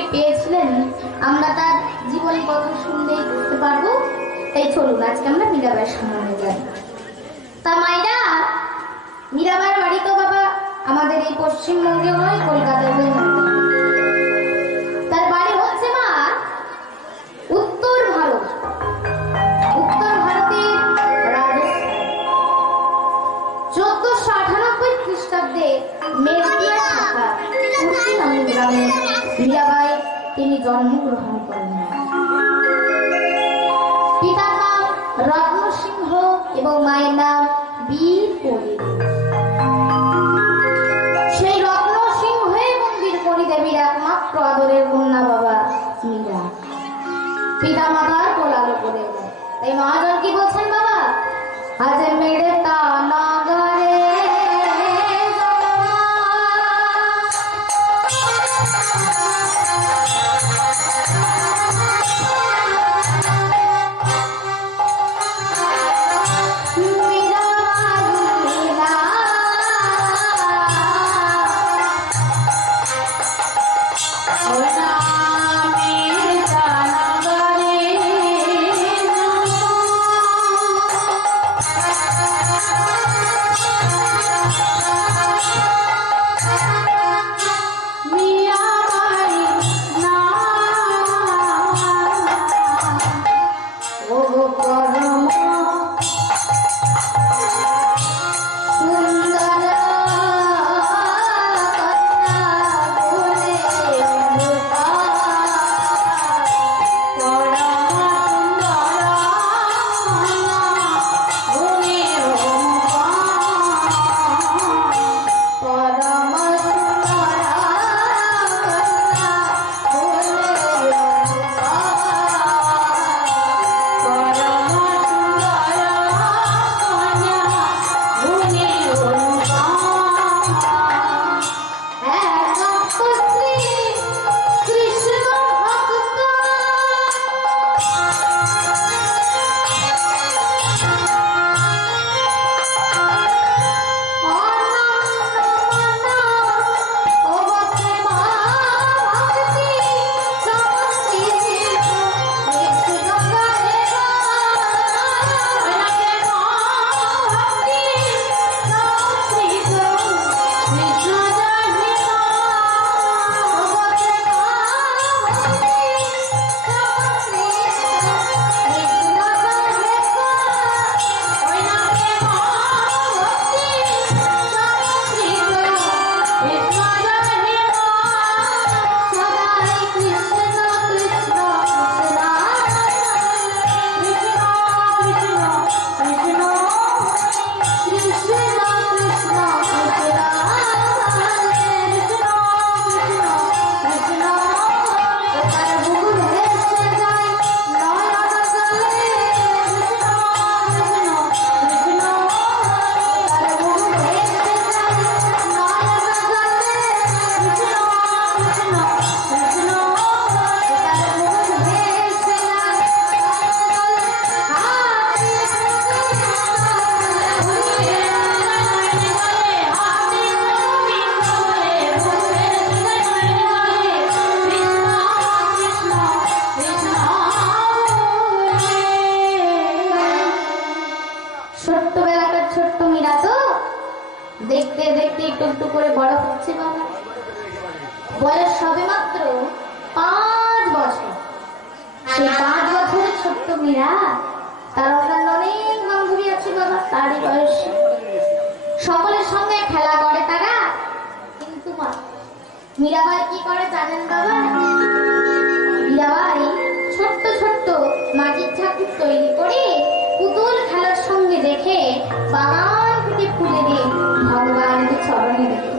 থেকে পেয়েছিলেন আমরা তার জীবন কথা শুনলেই বুঝতে পারবো। তাই চলুন আজকে আমরা মীরাবাইয়ের সামনে যাই। তা মাইরা, মীরাবাইয়ের বাড়ি তো বাবা আমাদের এই পশ্চিমবঙ্গে নয়, কলকাতায় হয়ে তার বাড়ি হচ্ছে মা উত্তর ভারত। উত্তর ভারতের রাজস্থান 1498 খ্রিস্টাব্দে মেদিয়া শাখা কুশি নামক গ্রামে মীরাবাই তিনি জন্মগ্রহণ করেন। পিতার নাম রত্নসিংহ এবং মায়ের নাম বীরপরি। সেই রত্নসিংহ এবং বীরপরি দেবীর একমাত্র আদরের কন্যা বাবা মীরা পিতা মাতার কোলালো করে দেয়। তাই মহাজন কি বলছেন বাবা, আজ মেরে তা নাগরে দেখতে দেখতে একটু একটু করে বড় হচ্ছে বাবা। বয়স সবে মাত্র 5 বছর। সেই 5 বছরের ছোট্ট মীরা, তার অন্যান্য অনেক বান্ধবী আছে বাবা তারই বয়স। সকলের সঙ্গে খেলা করে তারা, কিন্তু মীরাবাই কি করে জানেন বাবা? মীরাবাই ছোট্ট ছোট্ট মাটির ঠাকুর তৈরি করে পুতুল খেলার সঙ্গে দেখে বাগান থেকে ফুলে দিয়ে ভগবানকে চরণে রেখে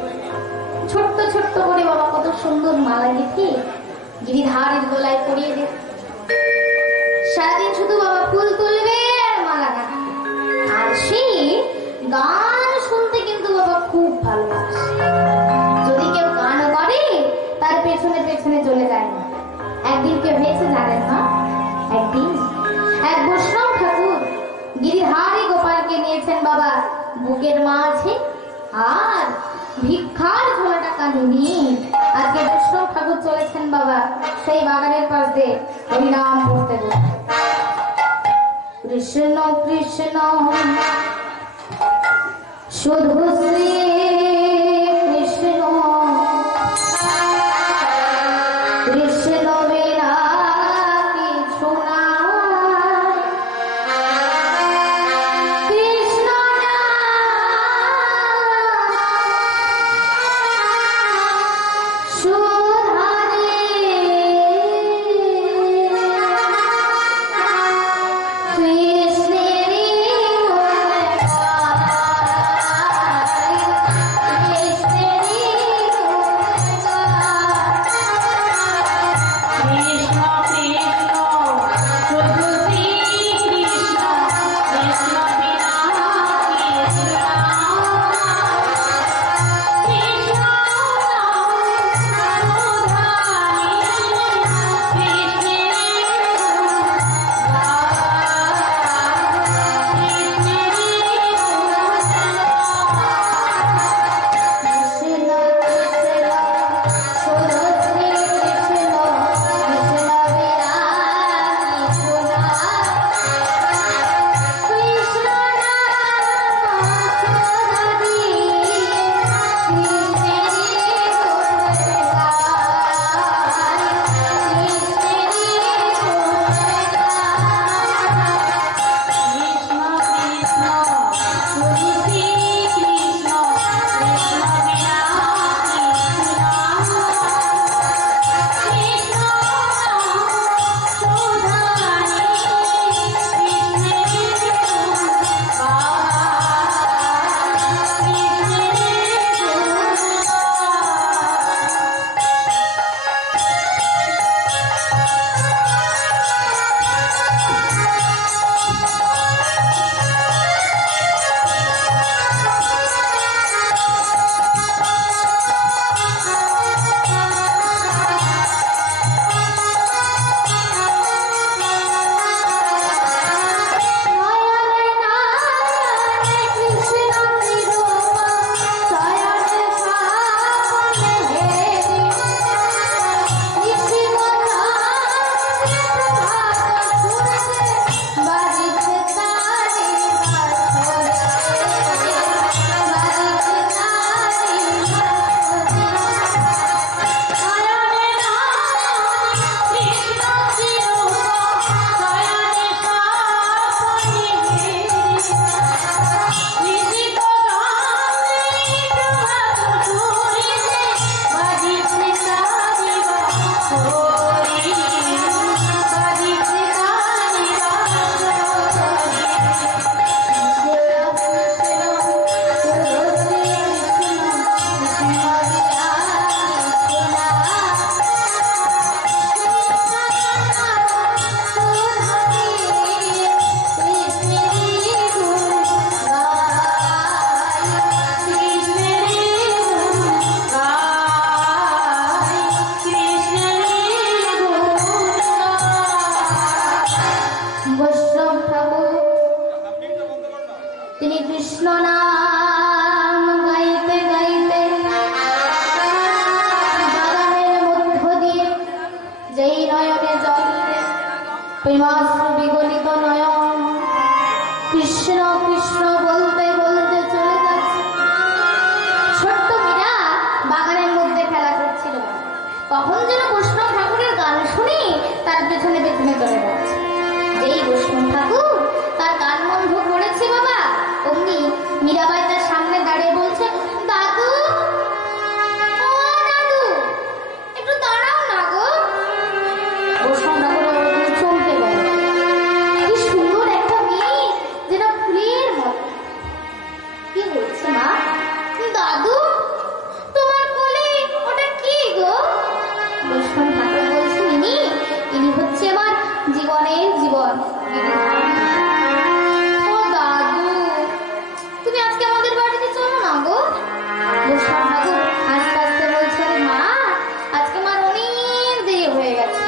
ছোট্ট ছোট্ট করে বাবা কত সুন্দর মালা গেঁথে গিরিধারের গলায় পরিয়ে দে। সারাদিন শুধু বাবা ফুল তুলবে আর মালা গাঁথবে। আর সেই গান শুনতে কিন্তু বাবা খুব ভালোবাসে। যদি কেউ গান করে তার পেছনে পেছনে চলে যায় না। একদিন কেউ হয়েছে জানেন না? একদিন এক বৈষ্ণব ঠাকুর গিরিধারী গোপালকে নিয়েছেন বাবা বুকের মাঝে, আর ভিক্ষার ঝোলাটা কাঁধে নিয়ে আজকে বৈষ্ণব ঠাকুর ঠাকুর চলেছেন বাবা সেই বাগানের পাশ দিয়ে হরিনাম করতে বসে। কৃষ্ণ কৃষ্ণ শুধু শ্রী কৃষ্ণ কৃষ্ণ বিনা কিছু নাই। কৃষ্ণ সুধারে কৃষ্ণেরই প্রেমাশ্রু বিগলিত নয়ন কৃষ্ণ কৃষ্ণ বলতে বলতে চলে যাচ্ছে। ছোট্ট মীরা বাগানের মধ্যে খেলা করছিল, কখন যেন বৈষ্ণব ঠাকুরের গান শুনে তার পেছনে পেছনে চলে যাচ্ছে। যেই বৈষ্ণব ঠাকুর তার গান বন্ধ করেছে বাবা, অমনি মীরাবাই তার সামনে দাঁড়িয়ে বলছে, দাদু ও দাদু একটু দাঁড়াও না গো। বৈষ্ণব ঠাকুর চমকে গেল, কি সুন্দর একটা মেয়ে, যেন ফুলের মতো। কি বলছে মা? দাদু তোমার কোলে ওটা কি গো? বৈষ্ণব ঠাকুর বলছে, ইনি হচ্ছে আমার জীবনের জীবন। ও দাদু তুমি আজকে আমাদের বাড়িতে চলো না গো। বৈষ্ণব ঠাকুর আস্তে আস্তে বলছে, মা আজকে আমার অনেক দেরি হয়ে গেছে,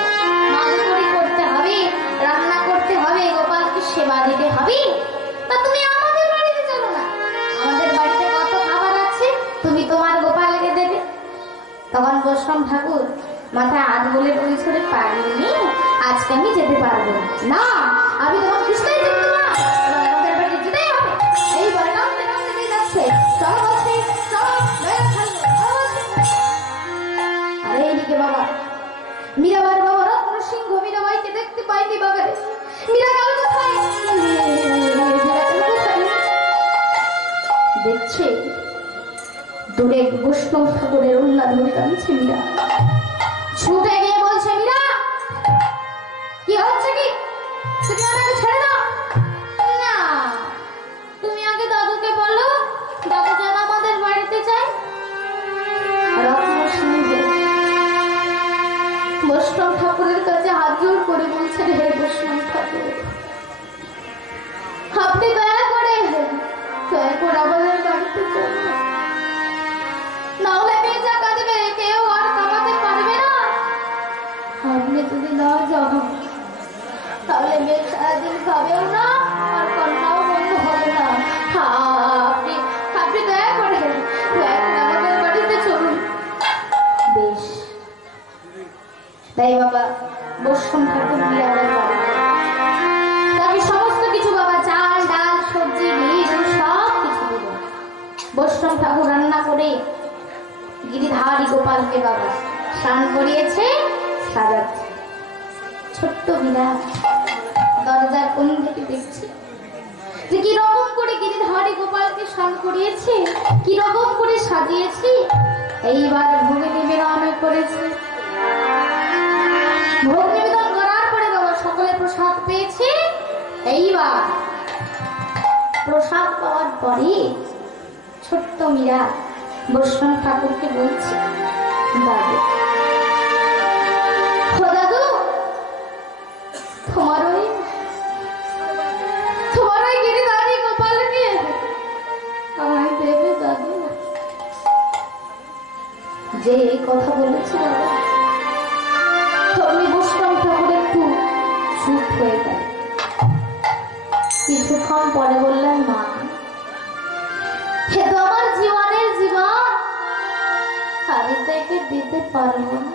মালকড়ি করতে হবে, রান্না করতে হবে, গোপালকে সেবা দিতে হবে, তা তুমি আমাদের বাড়িতে চলো না, আমাদের বাড়িতে কত খাবার আছে, তুমি তোমার গোপালকে দেবে। তখন বৈষ্ণব ঠাকুর মাথায় হাত বলে বলছিল পারিনি, আজকে আমি যেতে পারবো না, আমি তোমার কৃষ্ণাই যেতে না, আমাদের বাড়ি যেতেই হবে। এই বলে নামতে নামতে নিয়ে যাচ্ছে, চলো বলছে চলো। আর এইদিকে বাবা মীরাবার বাবা রত্ন সিংহ মীরাবাইকে দেখতে পাইনি বাগানে। মীরা গেল কোথায়? দেখছে দূরে বৈষ্ণব ঠাকুরের উল্লা ধরে টানছে। মীরা ছুটে গিয়ে বলছে, মীরা কি হচ্ছে কি? তুমি আমাকে ছেড়ে দাও না, তুমি আগে দাদুকে বলো দাদু যেন আমাদের বাড়িতে যায়। রত্ন সিংহ বৈষ্ণব ঠাকুরের কাছে হাত জোর করে বলছে, হে বৈষ্ণব ঠাকুর, আপনি দয়া করে আমাদের বাড়িতে চলুন, নাহলে মেয়ে যা কাঁদবে কেউ আর কামাতে পারবে না। আপনি যদি না যাও তাহলে মেয়ে সারাদিন খাবেও না আর কন্যাও বন্ধ হবে না। আপনি দয়া করে আমাদের বাড়িতে চলুন। বেশ, তাই বাবা বৈষ্ণব ঠাকুর দিয়ে আমাদের বাড়িতে তাকে সমস্ত কিছু বাবা চাল ডাল সবজি বীজ সব কিছু দিল। বৈষ্ণব ঠাকুর রান্না করে গিরিধারী গোপালকে বাবা স্নান করিয়েছে, সাজাচ্ছে। ছোট্ট মীরা দরজার কোণ থেকে দেখছে যে কি রকম করে গিরিধারী গোপালকে স্নান করিয়েছে, কি রকম করে সাজিয়েছে। এইবার ভোগে নিবেদন করেছে। ভোগ নিবেদন করার পরে বাবা সকলে প্রসাদ পেয়েছে। এইবার প্রসাদ পাওয়ার পরে ছোট্ট মীরা বৈষ্ণব ঠাকুরকে বলছে, দাদু দাদু তোমার ওই গিরিধারী গোপালকে আমায় দেবে দাদু। যে এই কথা বলেছে বাবা তখন বৈষ্ণব ঠাকুর একটু চুপ হয়ে গেল। কিছুক্ষণ পরে বললেন, মা হে তো আমার জীবনের জীবন, আমি তো একে দিতে পারবো না।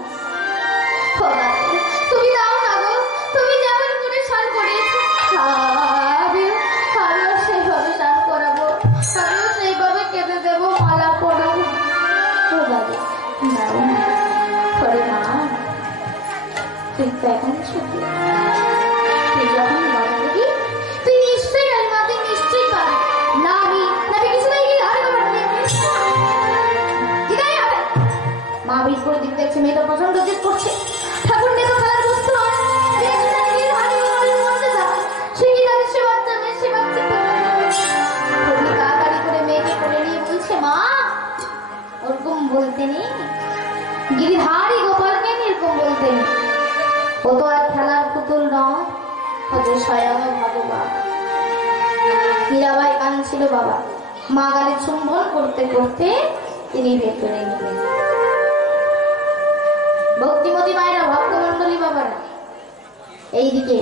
তুমি দাও না গো, তুমি যেমন করে স্নান করিয়েছো আমিও সেইভাবে স্নান করাবো, আমিও সেইভাবে কেঁদে দেবো, মালা পরাবো। মা তুই তো এখন ছোট, তুই যখন বড় হবি তুই নিশ্চয়ই আসবা, তুই নিশ্চয়ই পারবি। না আমি কিছুতেই মা বিশ করে দিক দেখছে মেয়েটা প্রচন্ড জেদ করছে। ঠাকুর মেয়ে তো খেলার বস্তু নয়, তাড়াতাড়ি করে মেয়েকে করে নিয়ে বলছে, মা ওরকম বলতে নেই, গিরিধারী গোপালকে এরকম বলতে নেই, ও তো আর খেলার পুতুল নয়, ও যে স্বয়ং ভগবান। মীরাবাই কাঁদছিল বাবা, মা গালে চুম্বন করতে করতে তিনি ভেতরে নিলেন। ভক্তিমতী মায়েরা, ভক্তমন্ডলী বাবারা, এইদিকে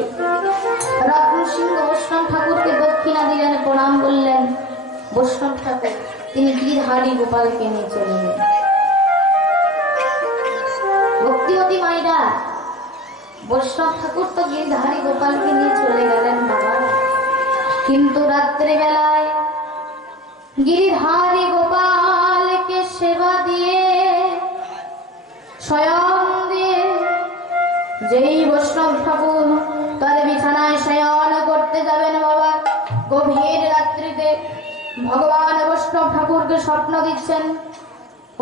রত্ন সিংহ বৈষ্ণব ঠাকুরকে দক্ষিণা দিলেন, প্রণাম বললেন। বৈষ্ণব ঠাকুর তিনি গিরিধারী গোপালকে নিয়ে চলে গেলেন। ভক্তিমতী মায়েরা, বৈষ্ণব ঠাকুর তো গিরিধারী গোপালকে নিয়ে চলে গেলেন বাবা, কিন্তু রাত্রে বেলায় গিরিধারী গোপালকে সেবা দিয়ে শয়ন দিয়ে যেই বৈষ্ণব ঠাকুর তার বিছানায় শয়ন করতে যাবেন বাবা, গভীর রাত্রিতে ভগবান বৈষ্ণব ঠাকুরকে স্বপ্ন দিচ্ছেন,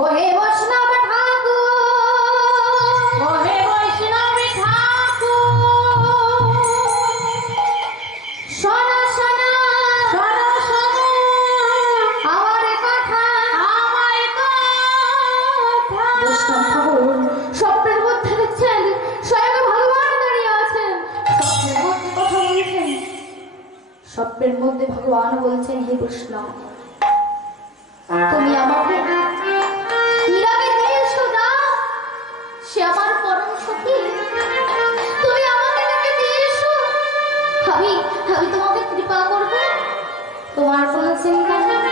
ও হে বৈষ্ণব ঠাকুর, ও হে বৈষ্ণব ঠাকুর, শোনো শোনো শোনো শোনো আমার কথা, আমার কথা। বৈষ্ণব ঠাকুর স্বপ্নের মধ্যে দেখছেন স্বয়ং ভগবান দাঁড়িয়ে আছেন, স্বপ্নের মধ্যে কথা বলছেন। স্বপ্নের মধ্যে ভগবান বলছেন, হে বৈষ্ণব তুমি আমাকে মীরাকে নিয়ে এসো না, সে আমার পরম সখী, তুমি আমাকে তাকে নিয়ে এসো, আমি তোমাকে কৃপা করবো, তোমার কোনো চিন্তা নেই,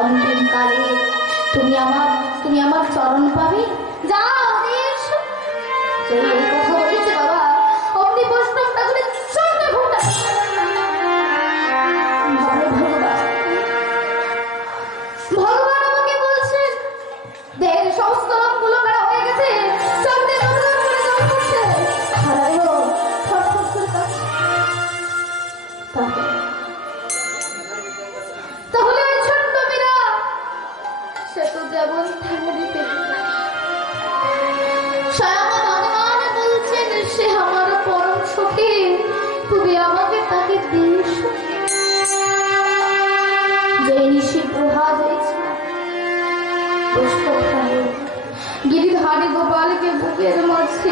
অন্তিম কালে তুমি আমার চরণ পাবে, যাও নিয়ে এসো। স্বয়ং ভগবান বলছেন সে আমার পরম সখী, তুমি আমাকে তাকে দিস। যে নিশি প্রভাত হয়েছে গিরিধারী গোপালকে বুকের মাঝে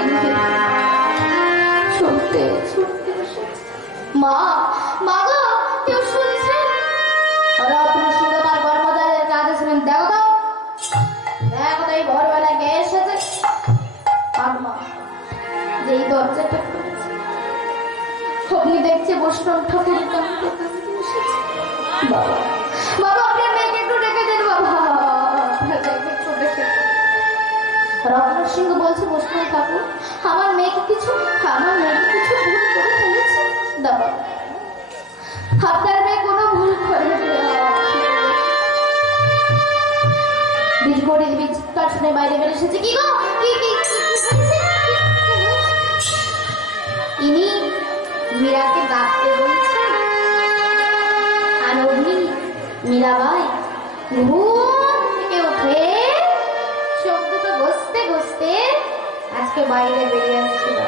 ছুটতে ছুটতে মা মা গো, কেউ শুনছেন? রত্ন সিংহ তার কর্মচারীদের কাজে ছিলেন, দেখো তো দেখো তো এই ভোরবেলা কে এসেছে। আর মা যেই দরজাটা খুলেছে অগ্নি দেখছে বৈষ্ণব ঠাকুর কাঁদতে কাঁদতে এসেছে। বাবা বাবা আপনার মেয়েকে একটু ডেকে দেন বাবা, আপনার মেয়েকে একটু ডেকে দেন। রত্ন সিংহ বলছে বৈষ্ণব ঠাকুর আমার মেয়েকে কিছু ভুল করে ফেলেছে। বাবা আপনার মেয়ে কোনো ভুল করে বীরগড়ের বিচিৎকার শুনে বাইরে বের এসেছে। কি গো কি কি ইনি মীরাকে ডাকতে বলছেন। আর অগ্নি মীরাবাই ঘুম থেকে উঠে চোখ দুটো ঘষতে ঘষতে আজকে বাইরে বেরিয়ে আসছিল।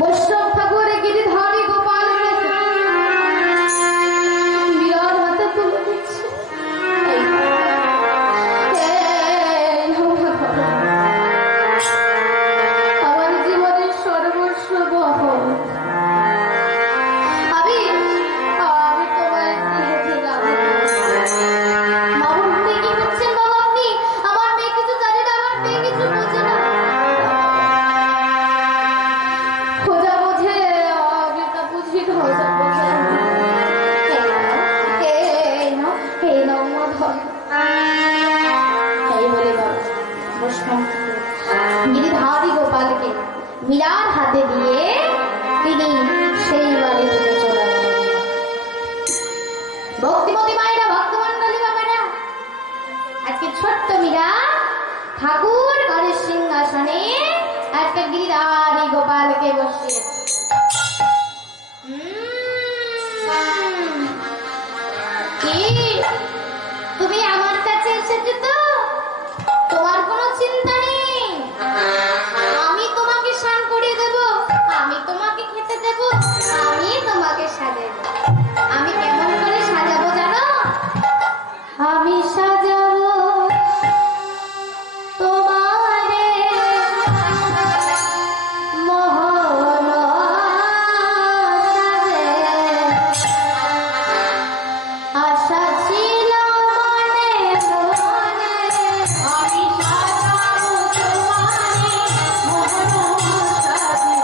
বৈষ্ণব ঠাকুর গিরিধারী গোপাল মীরার হাতে তুলে দিচ্ছে। আমার জীবনের সর্বস্ব বহ আমি তোমায় দিয়েছিলাম। মামুন কি করছেন বাবা আপনি? আমার মেয়ে কিছু জানে না, আমার মেয়ে কিছু বোঝে না। খোঁজা বোঝে আমি তা বুঝি খোঁজা বোঝে। এই বলে বৈষ্ণব গিরিধারী গোপালকে মীরার হাতে দিয়ে তিনি সেই বাড়ি থেকে চলে গেলেন। ভক্তিমতী মায়েরা, ভক্তমন্ডলী বাবারা, আজকে ছোট্ট মীরা ঠাকুর ঘরের সিংহাসনে আজকে গিরিধারী গোপালকে বসিয়েছে। কি তুমি আমার কাছে এসেছো তো? তোমার কোনো চিন্তা নেই, আমি তোমাকে স্নান করিয়ে দেব, আমি তোমাকে খেতে দেব, আমি তোমাকে সাজাবো। আমি কেমন করে সাজাবো জানো? আমি সাজাবো তোমারে মোহন সাজে। আশা ছিল মনে মনে আমি সাজাবো তোমারে মোহন সাজে।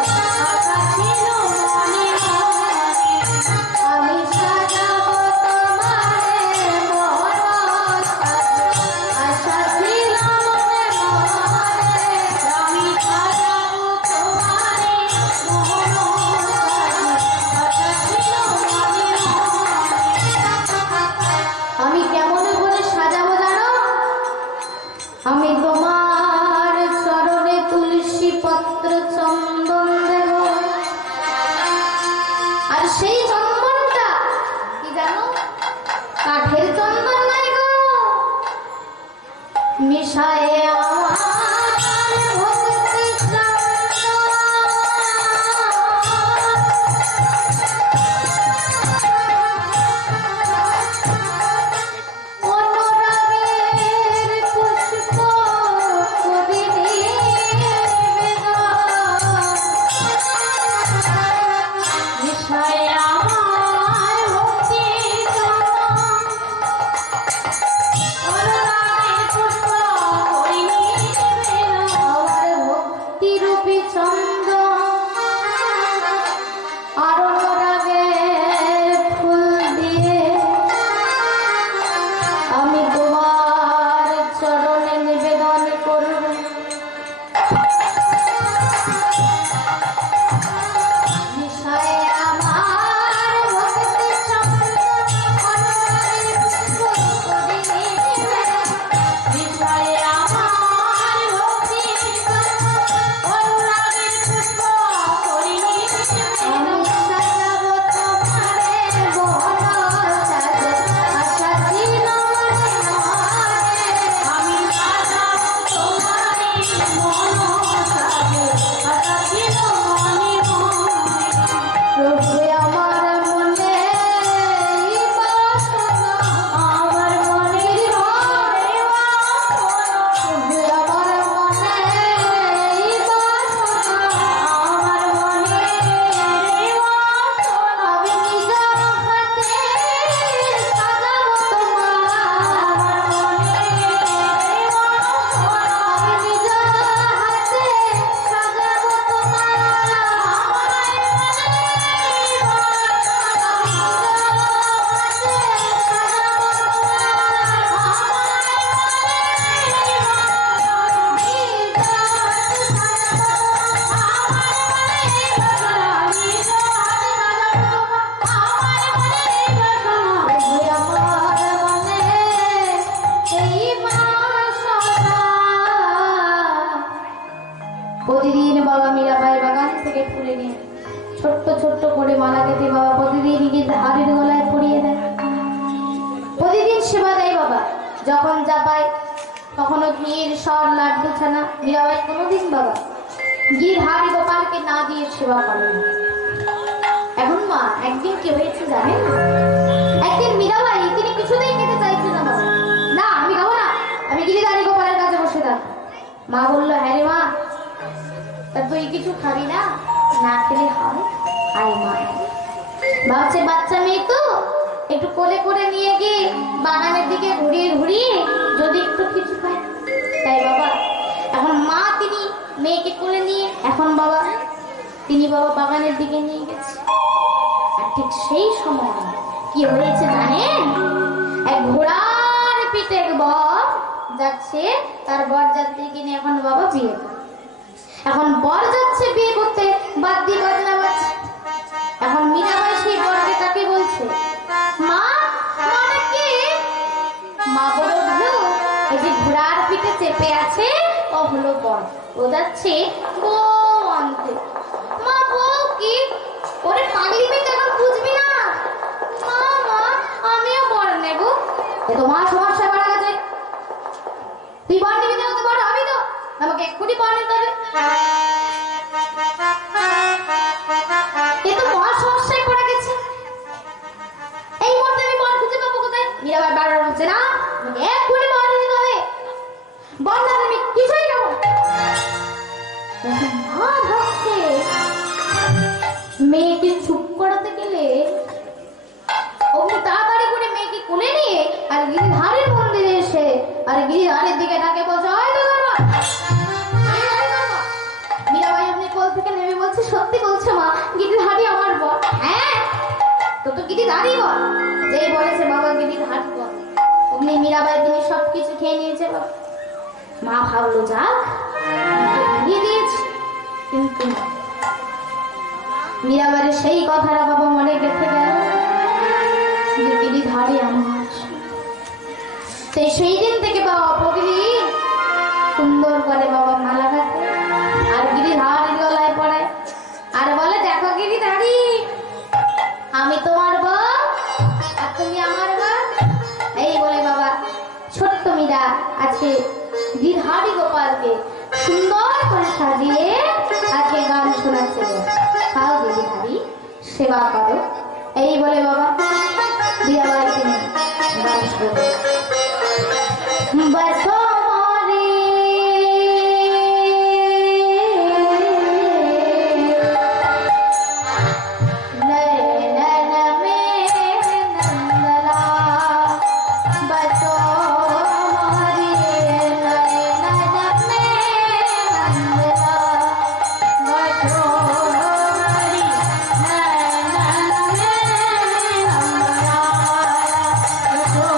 আশা ছিল মনে মনে আমি সাজাবো তোমারে মোহন সাজে। আশা ছিল মনে মনে আমি সাজাবো তোমারে মোহন আমি কেমন করে সাজাবো জানো? আমি তোমার চরণে তুলসী পত্র চন্দন দেব। আর সেই চন্দনটা কি জানো? কাঠের চন্দন নাই গো, মিশায়ে আমার ভক্তি চন্দন। অনুরাগের পুষ্প প্রতিদিন বাবা মীরাবাই বাগান থেকে ফুলে নিয়ে ছোট্ট ছোট্ট করে মালা কেটে বাবা প্রতিদিন গিয়ে হাড়ির গলায় পরিয়ে দেয়। প্রতিদিন সেবা দেয় বাবা। যখন যা পায় কখনো ঘির সর লাড্ডু ছানা মীরাবাই কোনোদিন বাবা ঘির হাড়ি গোপালকে না দিয়ে সেবা করে না। এখন মা একদিন কি হয়েছে জানেন? একদিন মীরাবাই তিনি কিছুতেই খেতে চাইছে না বাবা। না আমি খাবো না, আমি গিরিধারী গোপালের কাছে বসে থাকবো। মা বললো হ্যাঁ রে মা, তা তুই কিছু খাবি না? না খেলে হয়? আয় মা। ভাবছে বাচ্চা মেয়ে তো একটু কোলে করে নিয়ে গিয়ে বাগানের দিকে ঘুরিয়ে ঘুরিয়ে যদি একটু কিছু খায়। তাই বাবা এখন মা তিনি মেয়েকে কোলে নিয়ে এখন বাবা তিনি বাবা বাগানের দিকে নিয়ে গেছে। আর ঠিক সেই সময় কি হয়েছে জানেন? এক ঘোড়ার পিঠে এক বর যাচ্ছে, তার বর যাত্রীকে নিয়ে এখন বাবা বিয়ে করে। এখন বর যাচ্ছে বিয়ে করতে, বাদ্যি বাজনা বাজছে। এখন মীরাবাই সেই বরকে তাকে বলছে মা, মানে কি? মা বলে উঠলো এই যে ঘোড়ার পিঠে চেপে আছে ও হলো বর, ও যাচ্ছে বউ আনতে। মা বউ কি? ওরে পাগলি মেয়ে এখন বুঝবি না? মা মা আমিও বর নেব। তোমার সমস্যা বাড়া গেছে, তুই বর নিবি না? তো বর আমি তো আমাকে এক্ষুনি বর নিতে হবে। এ তো মহা সমস্যায় পড়ে গেছে, এই মুহূর্তে আমি বর খুঁজে পাবো কোথায়? মীরাবাই বারবার বলছে না আমাকে এক্ষুনি বর নিতে হবে, বর না আমি কিছুই নেবো। মা ভাবছে মেয়েকে চুপ করাতে গেলে অমনি তাড়াতাড়ি করে মেয়েকে কোলে নিয়ে আর গিরিধারের মন্দিরে এসে আর গিরিধারের দিকে ডাকে বসে মীরাবাই অমনি কোল থেকে নেমে বলছে সত্যি বলছে মা, গিরিধারী আমার বর। হ্যাঁ তো তো গিরিধারী বর, যেই বলেছে বাবা গিরিধারী বর অমনি মীরাবাই তিনি সবকিছু খেয়ে নিয়েছে বাবা। মা ভাবলো যাক দিয়ে দিয়েছে, কিন্তু মীরাবাইয়ের সেই কথাটা বাবা মনে গেঁথে গেল যে গিরিধারী আমার। সেই দিন থেকে বাবা প্রতিদিন সুন্দর করে বাবা মালা গাঁথে আর গিরিধারীর গলায় পড়ায় আর বলে দেখো গিরিধারী আমি তোমার বউ আর তুমি আমার বউ। এই বলে বাবা ছোট্ট মীরা আজকে গিরিধারী গোপালকে সুন্দর করে সাজিয়ে আজকে গান শোনাচ্ছে। খাও গিরিধারী সেবা করো, এই বলে বাবা মীরাবাই তিনি গান শোনাবে। बसो मोरे नैनन में नंदला, बसो मोरे नैनन में नंदला, बसो मोरे नैनन में नंदला, बसो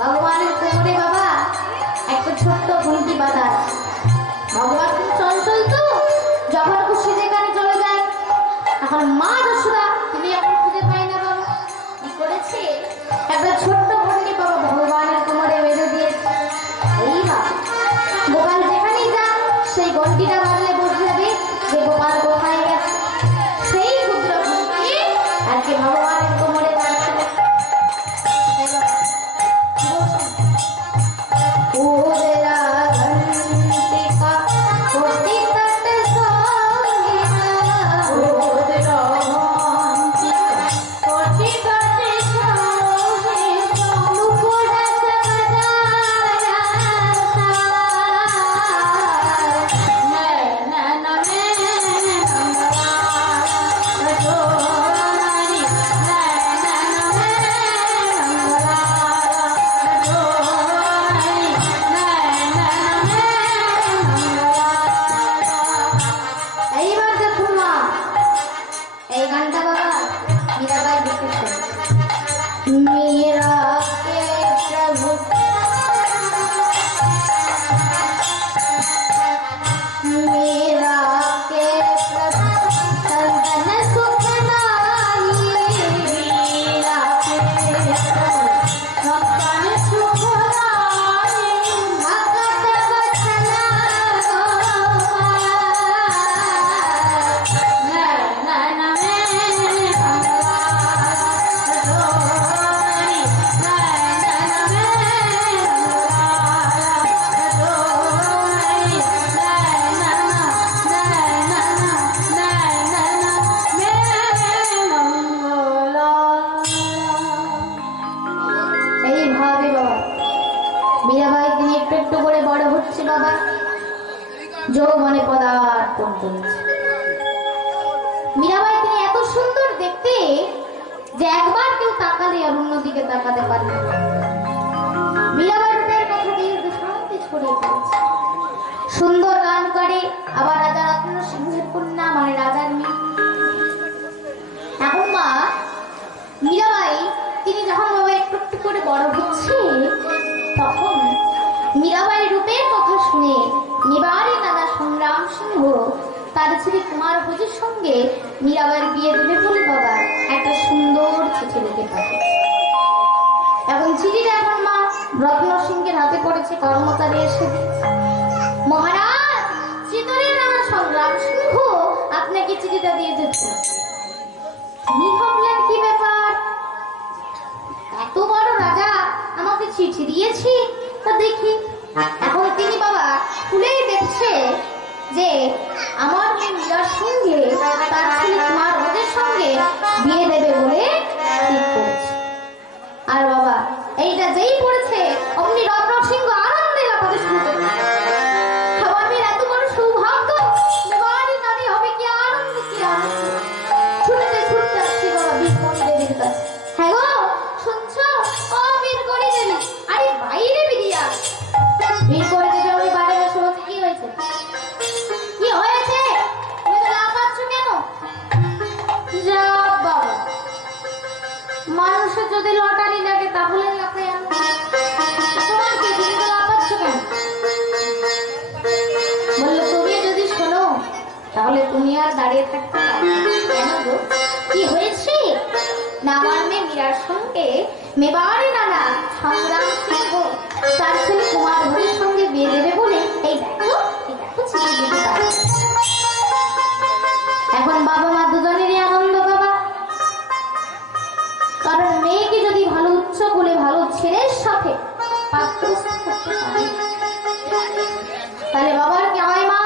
ভগবানের কোমরে বাবা একটা ছোট্ট ঘন্টি বাঁধা। ভগবান খুব চঞ্চল তো, যখন খুশি যেখানে চলে যায়। এখন মা যশোদা তিনি এখন খুঁজে পায় না বাবা, কি করেছে একটা ছোট্ট ঘন্টি বাবা ভগবানের কোমরে বেঁধে দিয়েছে। এই বাবা গোপাল যেখানেই যান সেই ঘন্টিটা বাঁধলে বোঝা যাবে যে গোপাল কোথায় গেছে। সেই ক্ষুদ্র ঘন্টি আর কি ভগবানের কোমরে বাঁধছে। যৌবনে পদার্পণ করেছে। মীরাবাই তিনি এত সুন্দর দেখতে যে একবার কেউ তাকালে আর অন্যদিকে তাকাতে পারবে না। মীরাবাই রূপের কথা দিয়ে শান্তি ছড়িয়ে পড়েছে। সুন্দর গান করে, আবার রাজা রত্ন সিংহের কন্যা মানে রাজার মেয়ে। এখন মা মীরাবাই তিনি যখন বাবা একটু একটু করে বড় হচ্ছে, তখন মীরাবাই রূপের কথা শুনে মেবারে নানা সংগ্রাম সিংহ তার ছেলে কুমার ভোজের সঙ্গে মীরাবাইয়ের বিয়ে দেবে বলে বাবা একটা সুন্দর চিঠি লিখে পাঠিয়েছে। এবং চিঠিটা এখন মা রত্ন সিংহের হাতে পড়েছে, কর্মচারী এসে মহারাজ চিতরে নানা সংগ্রাম সিংহ আপনাকে চিঠিটা দিয়ে যেতে। তিনি ভাবলেন কি ব্যাপার, এত বড় রাজা আমাকে চিঠি দিয়েছি, তা দেখি। এখন তিনি বাবা খুলেই দেখছে যে আমার মেয়ে মীরার সঙ্গে তার ছেলে কুমার ভোজের সঙ্গে বিয়ে দেবে বলে ঠিক করেছে। আর বাবা এইটা যেই পড়েছে অমনি রত্ন সিংহ আনন্দে লাফাতে শুরু করেছে। আমার মেয়ের এত বড় সৌভাগ্য, বাড়ি নারী হবে কি আনন্দ, কি আনন্দ। ছুটতে ছুটতে আসছি বাবা বীরকরি দেবীর কাছে। হ্যাঁ গো শুনছো, ও বীরকরি দেবী, আরে বাইরে বেরিয়ে আস। বীরকরি দেবী ওই বাইরে এসে বলছে, কি হয়েছে, কি হয়েছে, তুমি তো লাফাচ্ছ কেন? যা বাবা, মানুষের যদি লটারি লাগে তাহলে লাফাই, তোমার কি, তুমি তো লাফাচ্ছ কেন? বললো তুমি যদি শোনো তাহলে তুমি আর দাঁড়িয়ে থাকতে পারবে। কেন গো, কি হয়েছে? না আমার মেয়ে মীরার সঙ্গে মেবারে নানা সংগ্রাম সিংহ তার ছেলে কুমার ভোজের সঙ্গে বিয়ে দেবে বলে এই দেখো, এই দেখো চিঠি দিতে পারে। এখন বাবা মা দুজনেরই আনন্দ বাবা, কারণ মেয়েকে যদি ভালো উচ্চ বলে ভালো ছেলের সাথে পাত্রস্থ করতে পারে তাহলে বাবার কি হয় মা?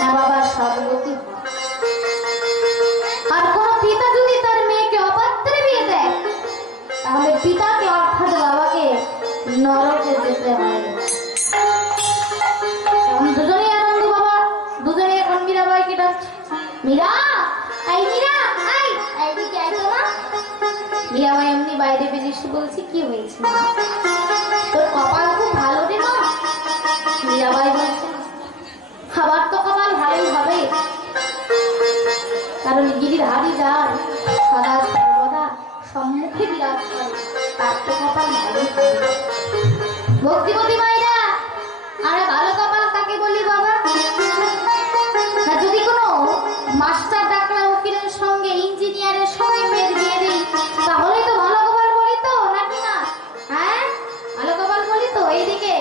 না বাবার সর্বগতি। আর কোন পিতা যদি তার মেয়েকে অপাত্রে বিয়ে দেয় তাহলে পিতাকে অর্থাৎ বাবাকে নরকে যেতে হয়। এখন দুজনেই আনন্দ বাবা, দুজনে এখন মীরাবাইকে ডাকছে, মীরা, আই মীরা, আই, এইদিকে আই তো না। মীরাবাই এমনি বাইরে বেরিয়ে বলছে, কি হয়েছে তোর কপাল খুব ভালো রে মা। মীরাবাই বলছে, খাবার তো কপাল ভালোই হবে, কারণ গিরিধারী যার সদা সর্বদা সম্মুখে বিরাজ করে তার তো কপাল ভক্তিমতী মায়েরা, আরে ভালো কপাল কাকে বলি বাবা? না যদি কোনো মাস্টার ডাক্তার উকিলের সঙ্গে ইঞ্জিনিয়ারের সঙ্গে মেয়ের বিয়ে দিই তাহলে তো ভালো কপাল বলি তো, নাকি না? হ্যাঁ, ভালো কপাল বলি তো। এইদিকে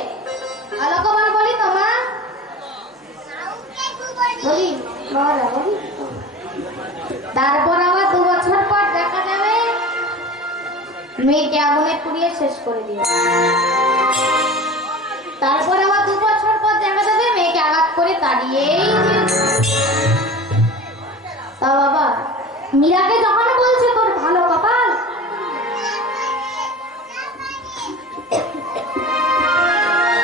ভালো কপাল বলি তো মা, বলি বাবা বলি। তারপর আবার 2 বছর পর দেখা যাবে মেয়েকে আগুনে পুড়িয়ে শেষ করে দিয়ে। তারপর আবার 2 বছর পর দেখা যাবে মেয়েকে আঘাত করে তাড়িয়েই। তা বাবা মীরাকে যখন বলছে তোর ভালো কপাল,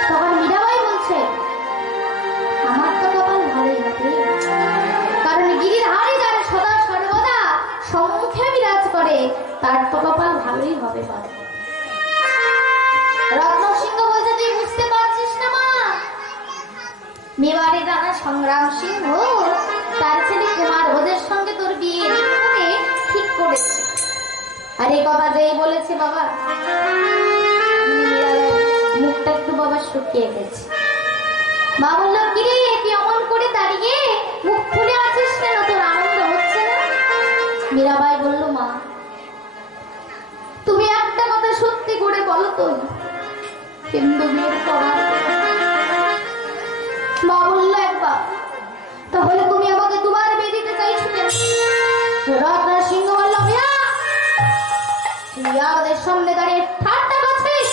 তখন মীরাবাই বলছে আমার তো কপাল ভালোই হবে, কারণ গিরিধারী যার সদা সর্বদা সম্মুখে বিরাজ করে তার তো কপাল ভালোই হবে। রত্ন সিংহ বলছে তুই বুঝতে পারছিস না মা, মেবারের রাজা সংগ্রাম সিংহ তার ছেলে কুমার ভোজের সঙ্গে তোর বিয়ে করে ঠিক করেছে। আর এই কথা যেই বলেছে বাবা মুখটা একটু বাবা শুকিয়ে গেছে। মা বললো কিরে তুই অমন করে দাঁড়িয়ে মুখ ফুলে আছিস কেন, তোর আনন্দ হচ্ছে না? মীরাবাই বলল মা তুমি একটা কথা সত্যি করে বলো তো, হিন্দু মেয়ের পড়া। মা বললো একবার, তাহলে তুমি আমাকে 2 বার বিয়ে দিতে চাইছো কেন? রত্ন সিংহ বলল মিয়া তুই আমাদের সামনে দাঁড়িয়ে ঠাট্টা করছিস?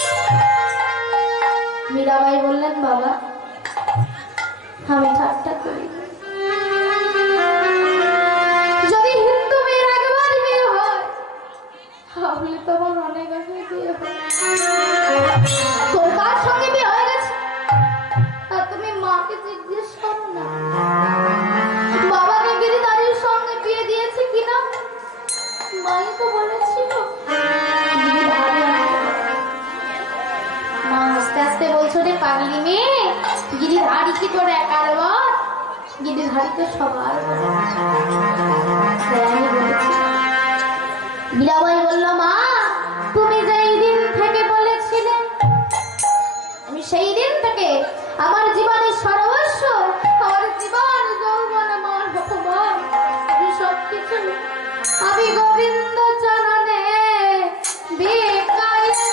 মীরাবাই বললেন বাবা আমি ঠাট্টা করি, যদি হিন্দু মেয়ের একবার বিয়ে হয় তাহলে তো আমার অনেক আগে বিয়ে হয়। তোর কার সঙ্গে বিয়ে হয়ে গেছে আর তুমি মাকে জিজ্ঞেস করো না বাবাকে গিরিধারীর সঙ্গে বিয়ে দিয়েছে কিনা? মাই তো বলেছিল। মা আস্তে আস্তে বলছো রে পাগলি মেয়ে, গিরিধারী কি তোর একার বর? গিরিধারী তো সবার। মীরাবাই বলল মা তুমি যেই দিন থেকে বলেছিলে আমি সেই দিন থেকে আমার জীবনের সর্বস্ব, আমার জীবন যৌবন আমার ভগবান আমি সবকিছু আমি গোবিন্দ চরণে বিকাইছি।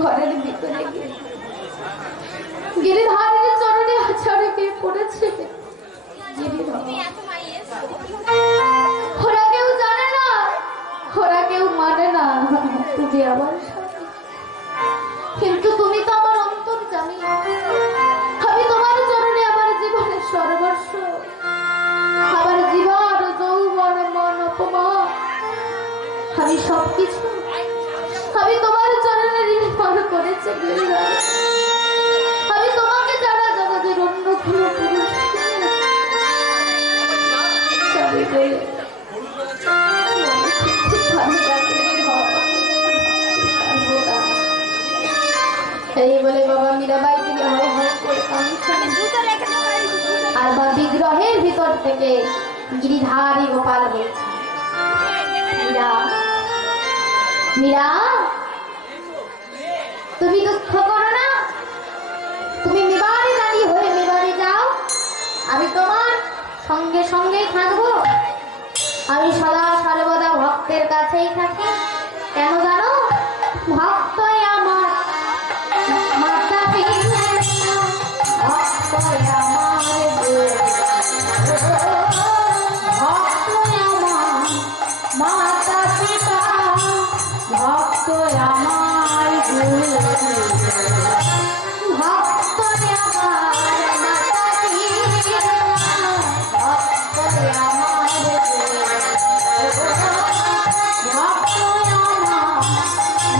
ঘরের ভিতরে গিরিধারীর চরণে আছাড়ে গিয়ে পড়েছে। ওরা কেউ জানে না, ওরা কেউ মানে না তুমি আমার সাথে, কিন্তু তুমি তো আমার অন্তর জানি। আমি তোমার চরণে আমার জীবনের সর্বস্ব, আমার জীবন যৌবন মন অপমান আমি সবকিছু আমি তোমার চরণে ঋণ করেছি। আমি তোমাকে জানা জগতের অন্য কোনো পুরুষ এই বলে বাবা মীরাবাই তিনি আর বা বিগ্রহের ভিতর থেকে গিরিধারী গোপাল হয়েছে। মীরা, তুমি দুঃখ করো না, তুমি মেবারে রানী হয়ে মেবারে যাও, আমি তোমার সঙ্গে সঙ্গেই থাকবো। আমি সদা সর্বদা ভক্তের কাছেই থাকি। কেন জানো? ভক্তই আমার মাতা পিতা, ভক্তই আমার গুরু, ভক্তই আমার মাতা পিতা, ভক্তই আমার গুরু, ভক্তই আমার মাতা পিতা, ভক্তই আমার গুরু, ভক্তই আমার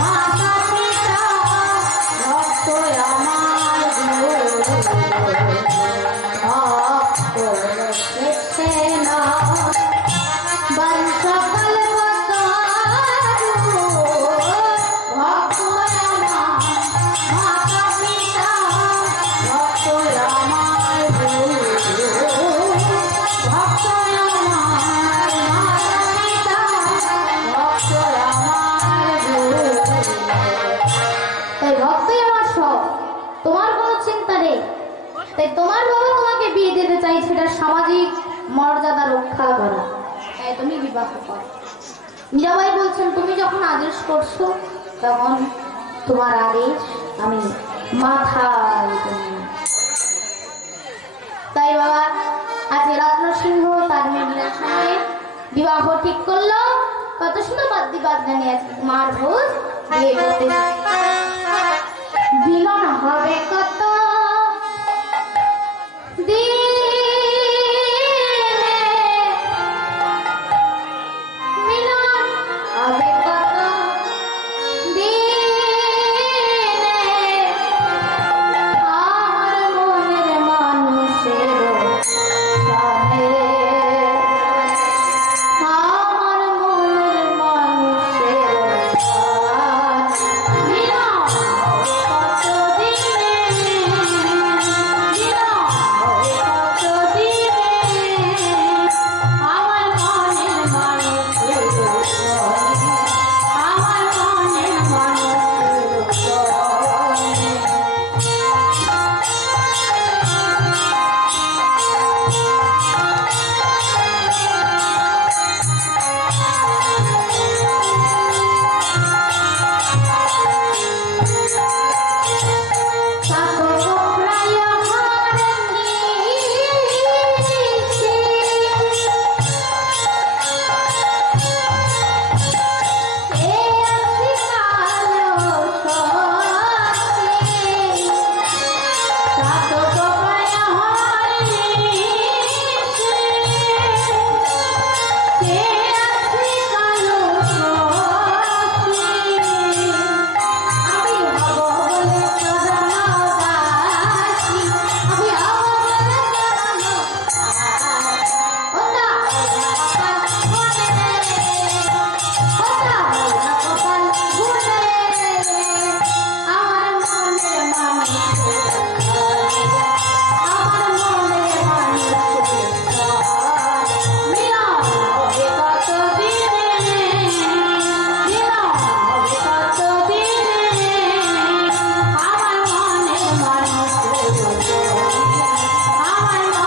মাতা পিতা, ভক্তই আমার গুরু, ভক্ত দেখছে না বংশকাল বতারু, ভক্তই আমার মাতা পিতা, ভক্তই আমার গুরু, ভক্তই আমার মাতা পিতা, ভক্তই আমার গুরু। তাই ভক্তই আমার সব, তোমার কোনো চিন্তা নেই। তাই তোমার বাবা তোমাকে বিয়ে দিতে চাই, সেটা সামাজিক মর্যাদা রক্ষা করা, তাই তুমি বিবাহ করো। মীরাবাই বলছেন, তুমি যখন আদেশ করছো তখন তোমার আদেশ আমি মাথায় তুলি। তাই বাবা আজকে রত্ন সিংহ তার মেয়ের সঙ্গে বিবাহ ঠিক করলো। কত সুন্দর বাদ্যি বাজনা আজকে মার ভোজ বিয়ে করতে। মিলন হবে কত দিনে, মিলন হবে কত দিনে, আমার মনের মানুষের সঙ্গে, আমার মনের মানুষের সঙ্গে মিলন হবে কত দিনে, মিলন হবে কত দিনে, আমার মনের মানুষের সঙ্গে, আমার মনের মানুষের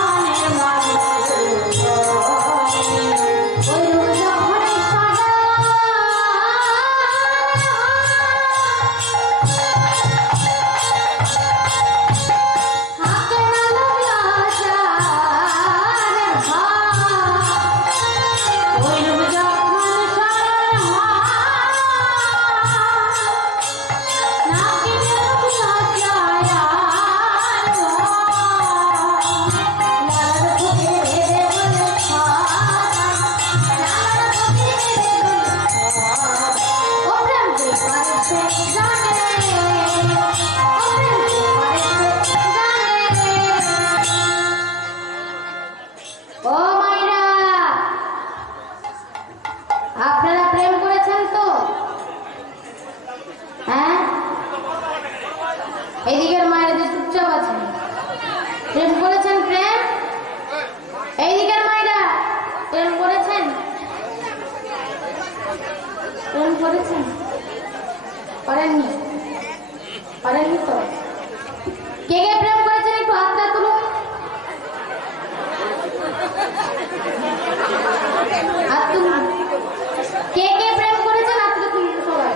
সঙ্গে। এদিকের মায়ের যে চুপচাপ আছে, প্রেম করেছেন? প্রেম এইদিকের মায়েরা প্রেম করেছেন? প্রেম করেছেন? করেননি? করেননি তো? কে কে প্রেম করেছেন একটু হাতটা তুলুন। হাত তুলুন। কে কে প্রেম করেছেন হাতটা তুলুন সবাই।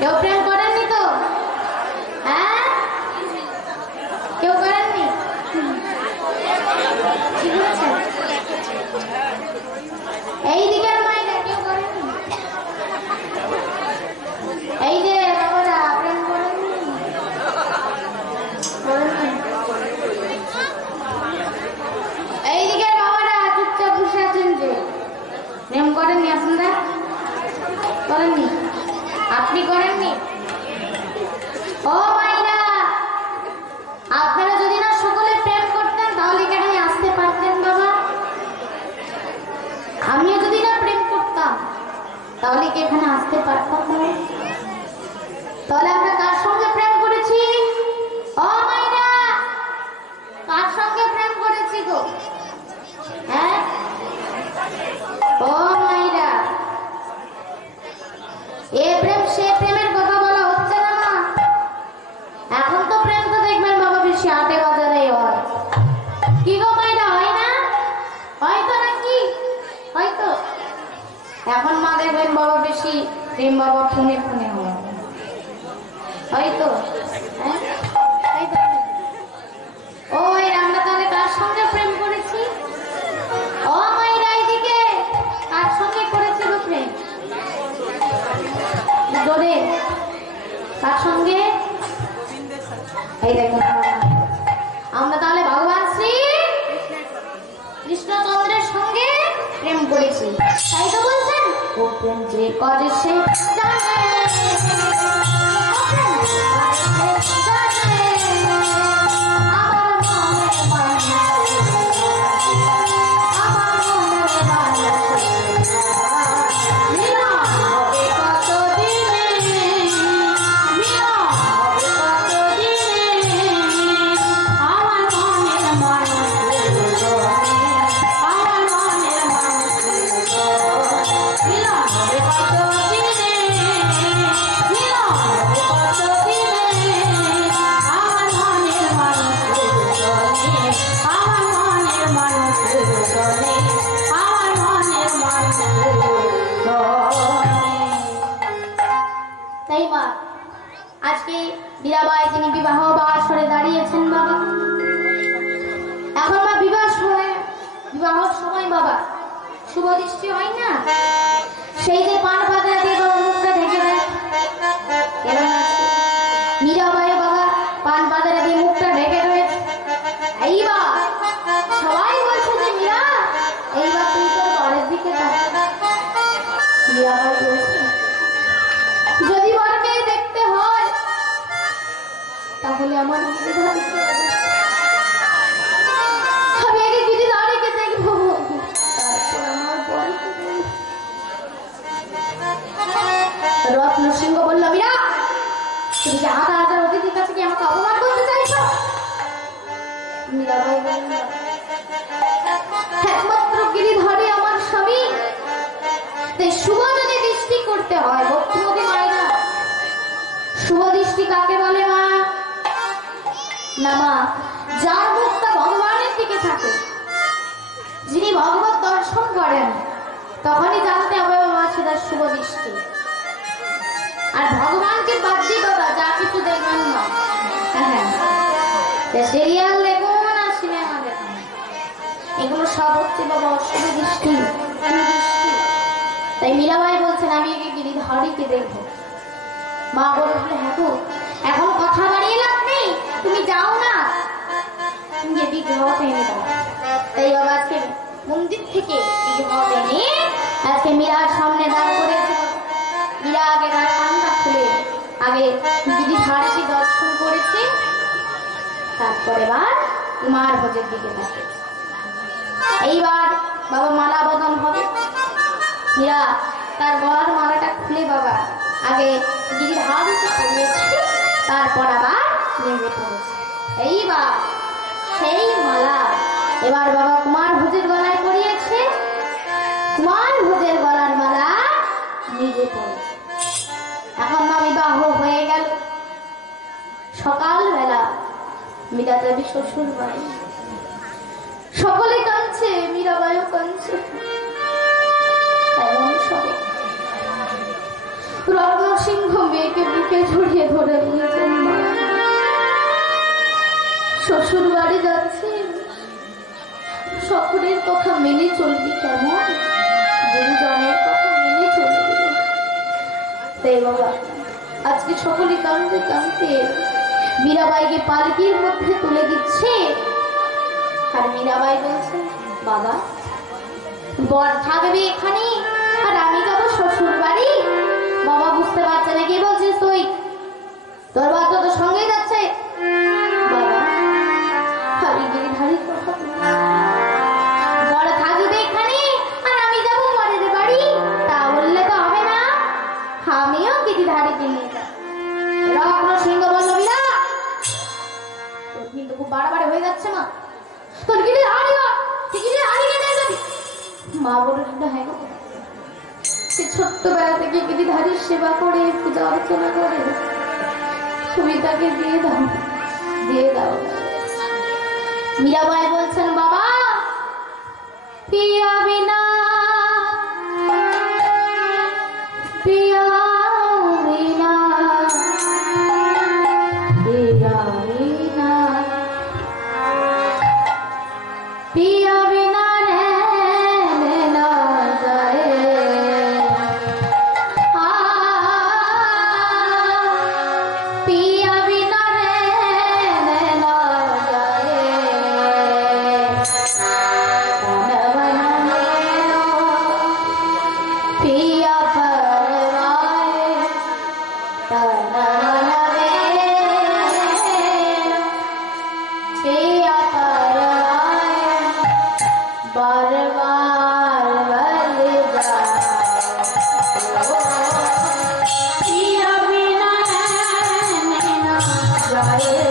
কেউ প্রেম করেননি তো? হ্যাঁ, কেউ করেননি? ঠিক আছে, এই দিকের মাইনে কেউ করেননি? এই যে বাবারা প্রেম করেননি? এই দিকের বাবারা চুপচাপ বসে আছেন যে প্রেম করেননি আপনারা? করেননি? আপনি করেননি? ও মাইরা, আপনারা যদি না সকলে প্রেম করতেন তাহলে কি এখানে আসতে পারতেন বাবা? আমিও যদি না প্রেম করতাম তাহলে কি এখানে আসতে পারতাম না? তাহলে আমরা কার সঙ্গে প্রেম করেছি? ও মাইরা, কার সঙ্গে প্রেম করেছি গো? হ্যাঁ, ও মাইরা, এ প্রেম সে প্রেমের কথা বলা হচ্ছে না। না, এখন তো প্রেম তো দেখবেন বাবা বেশি আটে বাজারে হয়। কি গো মাইরা, হয় না? হয়তো নাকি? হয়তো এখন মা দেখবেন বাবা বেশি প্রেম বাবা ফোনে ফোনে হয় হয়তো। ও আমরা তাহলে কার সঙ্গে প্রেম করেছি? ও মাইরা এদিকে কার সঙ্গে করেছি গো প্রেম? ধরে কার সঙ্গে? এই দেখুন, আমরা তাহলে ভগবান শ্রী কৃষ্ণচন্দ্রের সঙ্গে প্রেম করেছি, তাই তো বলছেন? ও প্রেম যে করে সে জানে, আজকে মীরাবাই তিনি বিবাহ বাসরে দাঁড়িয়েছেন বাবা। এখন মা বিবাহ সময় বাবা শুভ দৃষ্টি হয় না, সেই যে পান পাতা দিয়ে মুখটা ঢেকে দেয়। মীরাবাই বাবা পান পাতা দিয়ে মুখটা ঢেকে রয়েছে। এইবার সবাই বলছে যে মীরা, এইবার তুই তোর ঘরের দিকে মীরাবাই বলছে যদি বরকে দেখতে হয় তাহলে আমার আমি আগে গিরি দাঁড়িয়ে দেখবো, তারপর আমার রত্ন সিংহ বলল মীরা, তুমি কি হাজার হাজার অতিথির কাছে কি আমাকে অপমান করতে চাইছো? মীরাবাই বলল একমাত্র গিরিধরে আমার স্বামী, তাই শুভ যদি দৃষ্টি করতে হয় ভক্তিমতী মায়েরা, শুভ দৃষ্টি কাকে বলে মা? না মা, যার মুখটা ভগবানের দিকে থাকে, যিনি ভগবত দর্শন করেন, তখনই জানতে হবে বাবা সেটা শুভ দৃষ্টি। আর ভগবানকে বাদ দিয়ে বাবা যা কিছু দেখবেন না, হ্যাঁ সিরিয়াল দেখুন আর সিনেমা দেখুন, এগুলো সব হচ্ছে বাবা অশুভ দৃষ্টি। তাই মীরাবাই বলছেন আমি একে গিরিধরীকে দেখবো। মা বলছিল হ্যাঁ গো, এখন কথা বাড়িয়ে লাভ নেই, তুমি যাও না, তুমি বিগ্রহটা এনে দাও। তাই বাবা আজকে মন্দির থেকে বিগ্রহ এনে আজকে মীরার সামনে দাঁড় করেছে। মীরা আগে তার কানটা খুলে আগে গিরিধরীকে দর্শন করেছে, তারপর এবার মার ভোজের দিকে থাকে। এইবার বাবা মালা বদল হবে। মীরা তার গলার মালাটা খুলে বাবা আগে গিরিধরীকে পরিয়েছে, তারপর আবার নেমে পড়েছে। এইবার সেই মালা এবার বাবা কুমার ভোজের গলায় পরিয়েছে। কুমার ভোজের গলার মালা নিজে পড়ে। এখন না বিবাহ হয়ে গেল, সকালবেলা মীরা যাবে শ্বশুর বাড়ি। সকলে কাঁদছে, মীরাবাইও কাঁদছে। এমন সময় রত্নসিংহ মেয়েকে বুকে জড়িয়ে ধরে বলেছেন, মা শ্বশুর বাড়ি যাচ্ছি, সকলের কথা মেনে চলবি কেমন? গুরুজনের কথা মেনে চলবি। তাই বাবা আজকে সকলে কাঁদতে কাঁদতে মীরাবাইকে পালকির মধ্যে তুলে দিচ্ছে। আর মীরাবাই বলছে, বাবা বর থাকবে এখানে আর আমি যাবো শ্বশুর বাড়ি। বাবা বুঝতে পারছে না, কি বলছিস তুই? তোর বাচ্চা তো সঙ্গে যাচ্ছে। বাবা আমি গিরিধারী কথা বর থাকবে এখানে আর আমি যাবো বরের বাড়ি, তা বললে তো হবে না। আমিও গিরিধারীকে নিয়ে যাবো। রত্ন সিংহ বলল, মীরা তোর কিন্তু খুব বাড়াবাড়ি হয়ে যাচ্ছে মা। তোর গিরিধারী মা বলে, হ্যাঁ গো, সে ছোট্টবেলা থেকে গিরিধারীর সেবা করে পূজা অর্চনা করে, তুমি তাকে দিয়ে দাও, দিয়ে দাও। মীরাবাই বলছেন, বাবা পিয়া বিনা পিয়া বিনা পিয়া বিনা पिया बिना रहने ना जाए, पिया बिना रहने ना जाए, पिया परवाए पिया बार बार बल पिया बिना रहने ना जाए, पिया बिना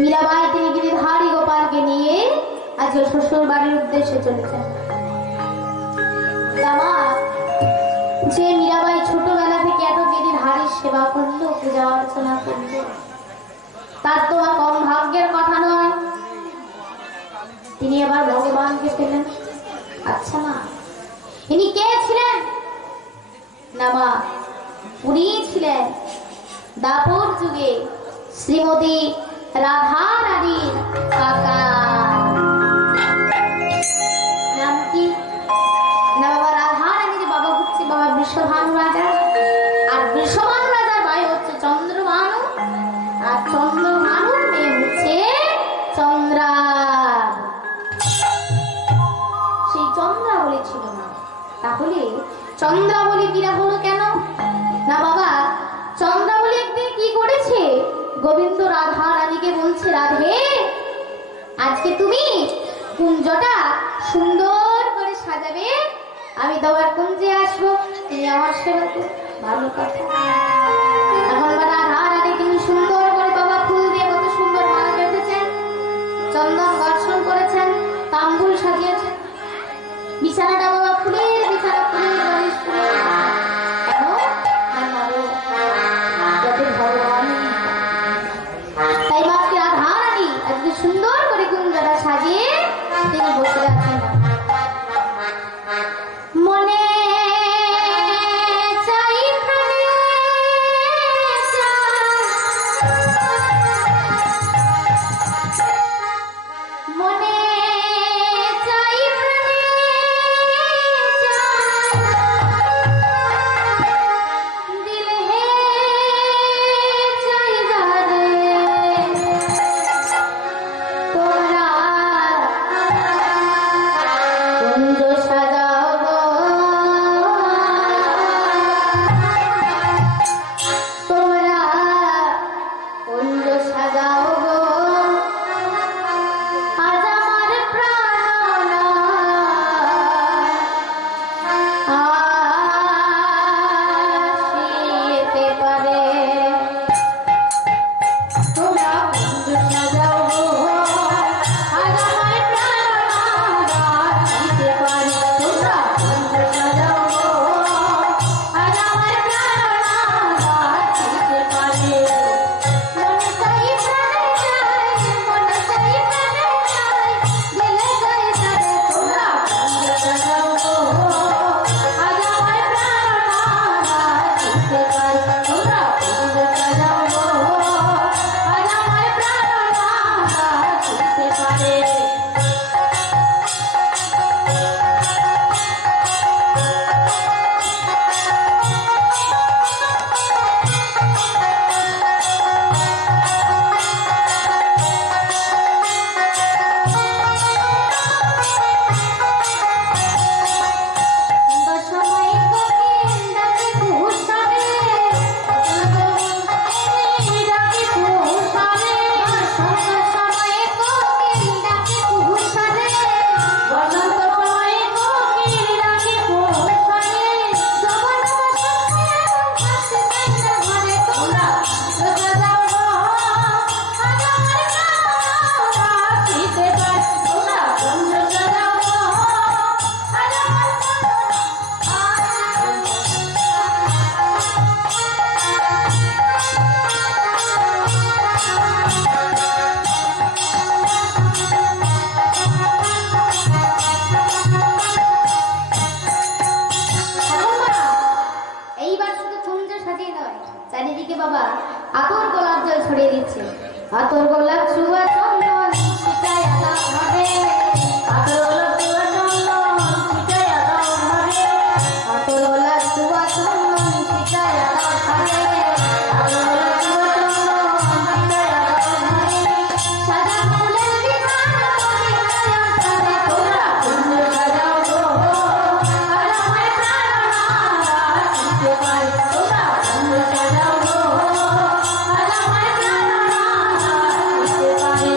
मीराबाई তিনি গিরিধারী গোপালকে নিয়ে আজকে শ্বশুর বাড়ির উদ্দেশ্যে চলেছেন। যে মীরাবাই ছোটবেলা থেকে এত গিরিধারীর সেবা করলো, পূজা অর্চনা করলো, তার তো আর কম ভাগ্যের কথা নয়। তিনি এবার ভগবানকে পেলেন। আচ্ছা মা, ইনি কে ছিলেন? না মা, উনি ছিলেন দাপর যুগে শ্রীমতী রাধা রানীর কাকা। নাম কি? না বাবা, রাধা রানীর বাবা হচ্ছে বাবা বৃষভানু রাজা, আর বৃষভানু রাজার ভাই হচ্ছে চন্দ্রভানু, আর চন্দ্রভানুর মেয়ে হচ্ছে চন্দ্রা। সেই চন্দ্রাবলী ছিল না। তাহলে চন্দ্রাবলী বিরাহ হলো কেন? না বাবা, চন্দ্রাবলী একদিন কি করেছে, গোবিন্দ রাধা রানীকে বলছে, রাধে আজকে তুমি কুঞ্জটা সুন্দর করে সাজাবে, আমি তোমার কুঞ্জে আসবো, তুমি আমার সেবা করো। ভালো কথা। এখন রাধা রানী তিনি সুন্দর করে বাবা ফুল দিয়ে কত সুন্দর মালা বেঁধেছেন, চন্দন দর্শন করেছেন, তাম্বুল সাজিয়েছেন, বিছানাটা বাবা ফুলের বিছানা, ফুলের বালিশ, ফুলের ভগবান। তাই মাকে রাধা রানী আজকে সুন্দর করে কুঞ্জটা সাজিয়ে তিনি বসে আছেন। মনে চারিদিকে বাবা আতর গোলাপ জল ছড়িয়ে দিচ্ছে। আতর গোলাপ চুয়া চন্দন ছিটায় আদা ঘরে, আতর গোলাপ চুয়া চন্দন ছিটায় আদা ঘরে, আতর গোলাপ চুয়া চন্দন ছিটায় আদা ঘরে, আতর গোলাপ চুয়া চন্দন ছিটায় আদা ঘরে, সাদা ফুলের বিমান করে ছায়া তোমরা কুঞ্জ সাজাও গো, আর আমার প্রাণনারা চিনতে পারে তোমরা কুঞ্জ সাজাও গো, আর আমার প্রাণনারা চিনতে পারে।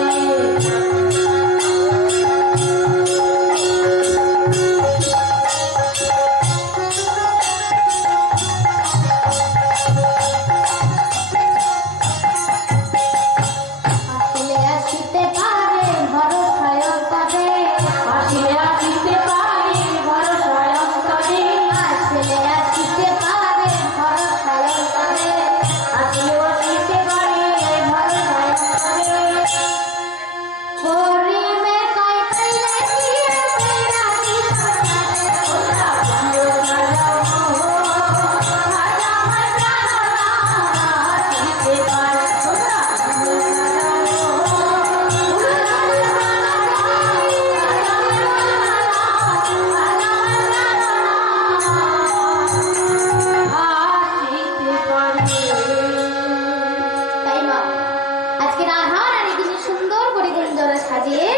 সাজিয়ে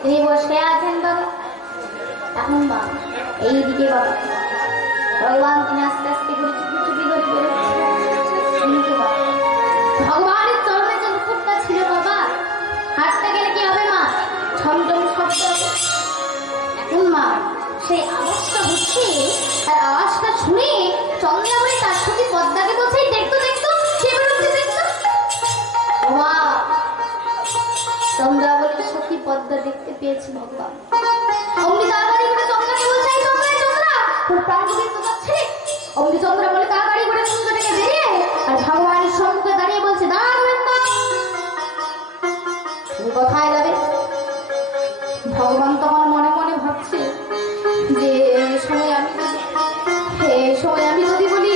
তিনি বসে আছেন বাবা। এখন বাবা এইদিকে বাবা ভগবান তিনি আস্তে আস্তে করে চুপি চুপি করে বেরোচ্ছে। কিন্তু বাবা ভগবানের চরণে যে মুকুটটা ছিল বাবা, হাঁটতে গেলে কি হবে মা? ছমছম শব্দ। এখন মা সেই আওয়াজটা হচ্ছে, আর আওয়াজটা শুনে চন্দ্রাবলী তার সাথে পদ্মাকে বলছে, দেখতো দেখতো কে বেরোচ্ছে দেখতো। মা চন্দ্রাবলী সত্যি পদ্মা দেখতে পেয়েছে ভগবান। অমনি তাড়াতাড়ি করে চন্দ্রাকে বলছে, চন্দ্রা চন্দ্রা তোর প্রাণগোবিন্দ যাচ্ছে। অমনি চন্দ্রাবলী তাড়াতাড়ি করে কুঞ্জ থেকে বেরিয়ে আর ভগবানের সম্মুখে দাঁড়িয়ে বলছে, দাঁড়া গোবিন্দ, তুমি কোথায় যাবে? ভগবান তখন মনে মনে ভাবছে যে সময় আমি যদি বলি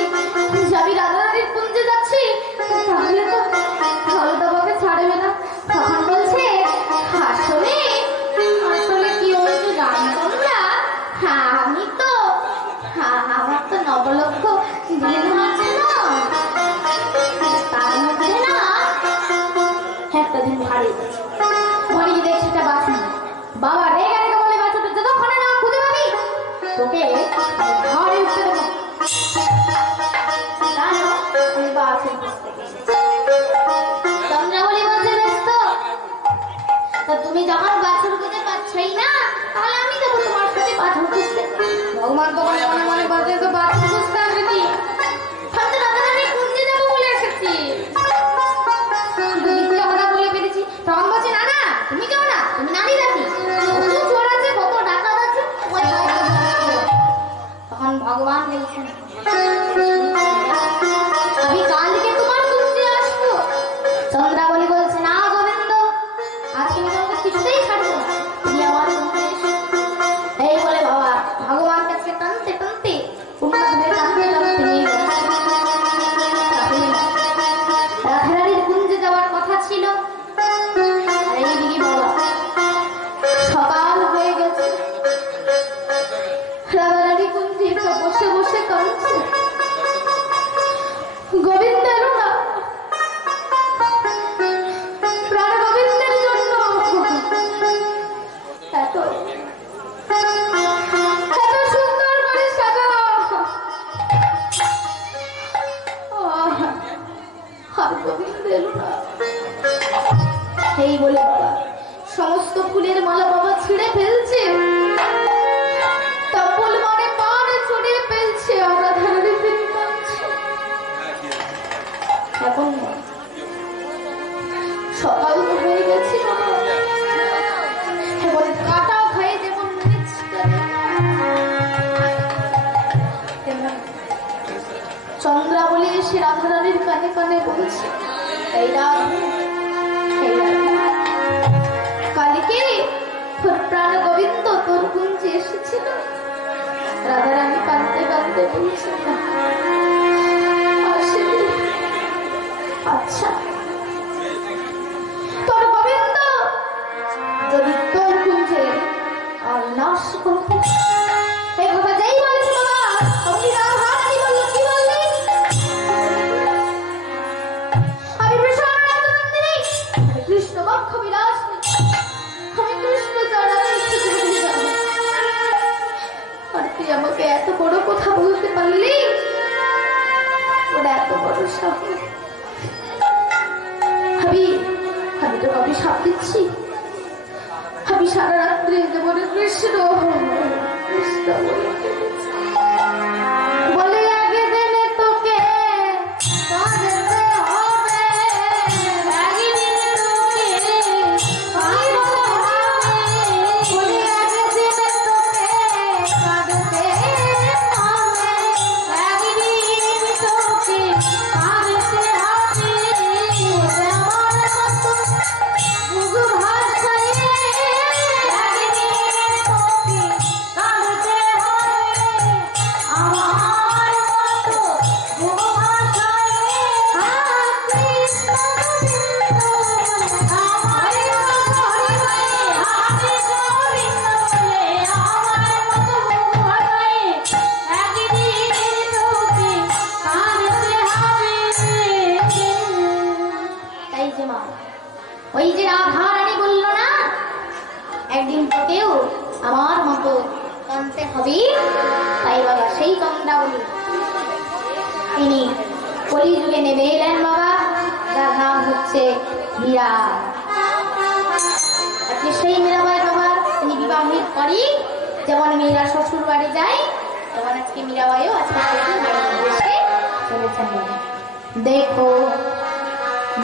যে আমি রাধারানীর কুঞ্জে যাচ্ছি, তাহলে তো আমাকে ছাড়বে না। তখন বলছে, আসলে কি হয়েছে জানো তোমরা? আমি তো আমার তো নবলক্ষ দিন আছে না, তার মধ্যে না একটা দিন ভারী ঘরে গিয়ে দেখছি একটা বাছুর। বাবা রেগে রেগে বলে, বাছুরটা যতক্ষণে না খুঁজে পাবি তোকে ঘরে উঠতে দেবো। চন্দ্রাবলী বলছে, বেশ তো তুমি যখন বাছুর খুঁজে পাচ্ছই না, তাহলে আমি দেবো তোমার সাথে বাছুর খুঁজতে। ভগবান তো মনে মনে বাজে, তো বাছুর খুঁজতে আসবে কি? রাধারানী খুঁজতে যাবো বলে এসেছি, কথা বলে পেরেছি। তখন বলছে, না না তুমি যাও না, তুমি নামি রাখি, কত চোর আছে, কত ডাকাত আছে। তখন ভগবান বলছেন, আমি কালকে তোমার কুঞ্জে আসবো। চন্দ্রাবলী বলছে, না গোবিন্দ, আজকে আমি তোমাকে কিছুতেই ছাড়বো না, তুমি আমার কুঞ্জে এসো। এই বলে বাবা ভগবান কাছে টানতে টানতে নিয়ে রাধারানীর কুঞ্জে যাওয়ার কথা ছিল। আর এইদিকে বাবা সকাল হয়ে গেছে, রাধারানী কুঞ্জে বসে বসে কাঁদছে, গোবিন্দ এলো না, প্রাণ গোবিন্দের জন্য এত সুন্দর করে সাজানো, আর গোবিন্দ এলো না। এই বলে বাবা সমস্ত ফুলের মালা বাবা ছিঁড়ে ফেলছে, তপল মানে পানে ছড়িয়ে ফেলছে, আমরা ধারে ফেলে কাঁদছে। এখন সকাল হয়ে গেছে, এখন কাটাও খাই যেমন চন্দ্রাবলী এসে রাধারানীর কানে কানে বলছে, এই কালকে তোর প্রাণ গোবিন্দ তোর কুঞ্জে এসেছিল। রাধারানী কাঁদতে কাঁদতে বলছে, আচ্ছা তোর গোবিন্দ যদি তোর কুঞ্জে আর নাশ করতে, এই কথা যেই বলেছে বাবা অমনি রাধারানী বলল, কি বললি? আমি ভীষণ রাজনন্দিনী, আমি কৃষ্ণ বক্ষ বিলাস, আমি কৃষ্ণ চরণে আর তুই আমাকে এত বড় কথা বলতে পারলি? ওরা এত বড় সাহস। আমি তো অভিশাপ দিচ্ছি, আমি সারা রাত্রে যেমন কৃষ্ণ কৃষ্ণ বলে আগে দেনে তোকে কাঁদতে হবে, আগে দেনে তোকে বলে আগে দেনে তোকে কাঁদতে হবে, আগে দেনে তোকে কাঁদতে হবে। আমার মতো বুক ভাষায় আগে দেনে তোকে কাঁদতে হবে, আমার মতো বুক ভাষায় কৃষ্ণ গোবিন্দ আমার মতো হাতে গোবিন্দ বলে, আমার মতো বুক ভাষায় একদিন তোকে কাঁদতে হবে। তাই যে মা ওই যে রাধারানী বলল না, একদিন তোকেও আমার মতো কানতে হবে। তাই বাবা সেই চন্দ্রাবলী তিনি কলিযুগে নেমে এলেন বাবা, যার নাম হচ্ছে মীরা। আজকে সেই মীরাবাই বাবা তিনি বিবাহিত করি, যেমন মীরা শ্বশুর বাড়ি যায়, তেমন আজকে মীরাবাইও আজকে এসে চলেছেন। দেখো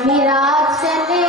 মীরা চলে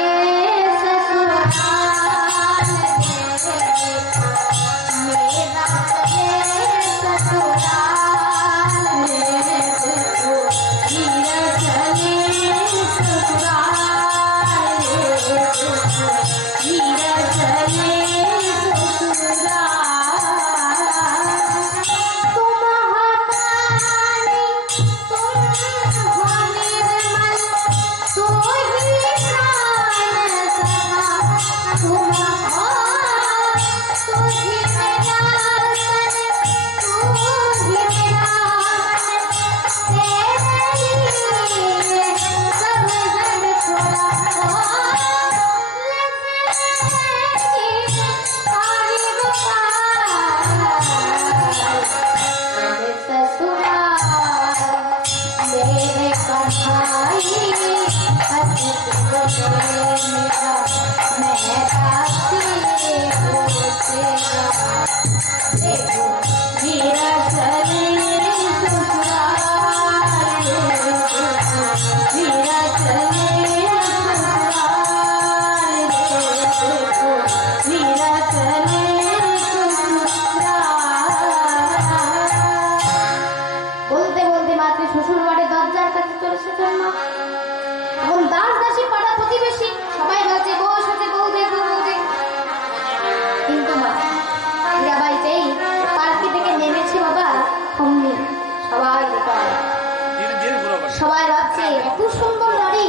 সবাই ভাবছে এত সুন্দর নারী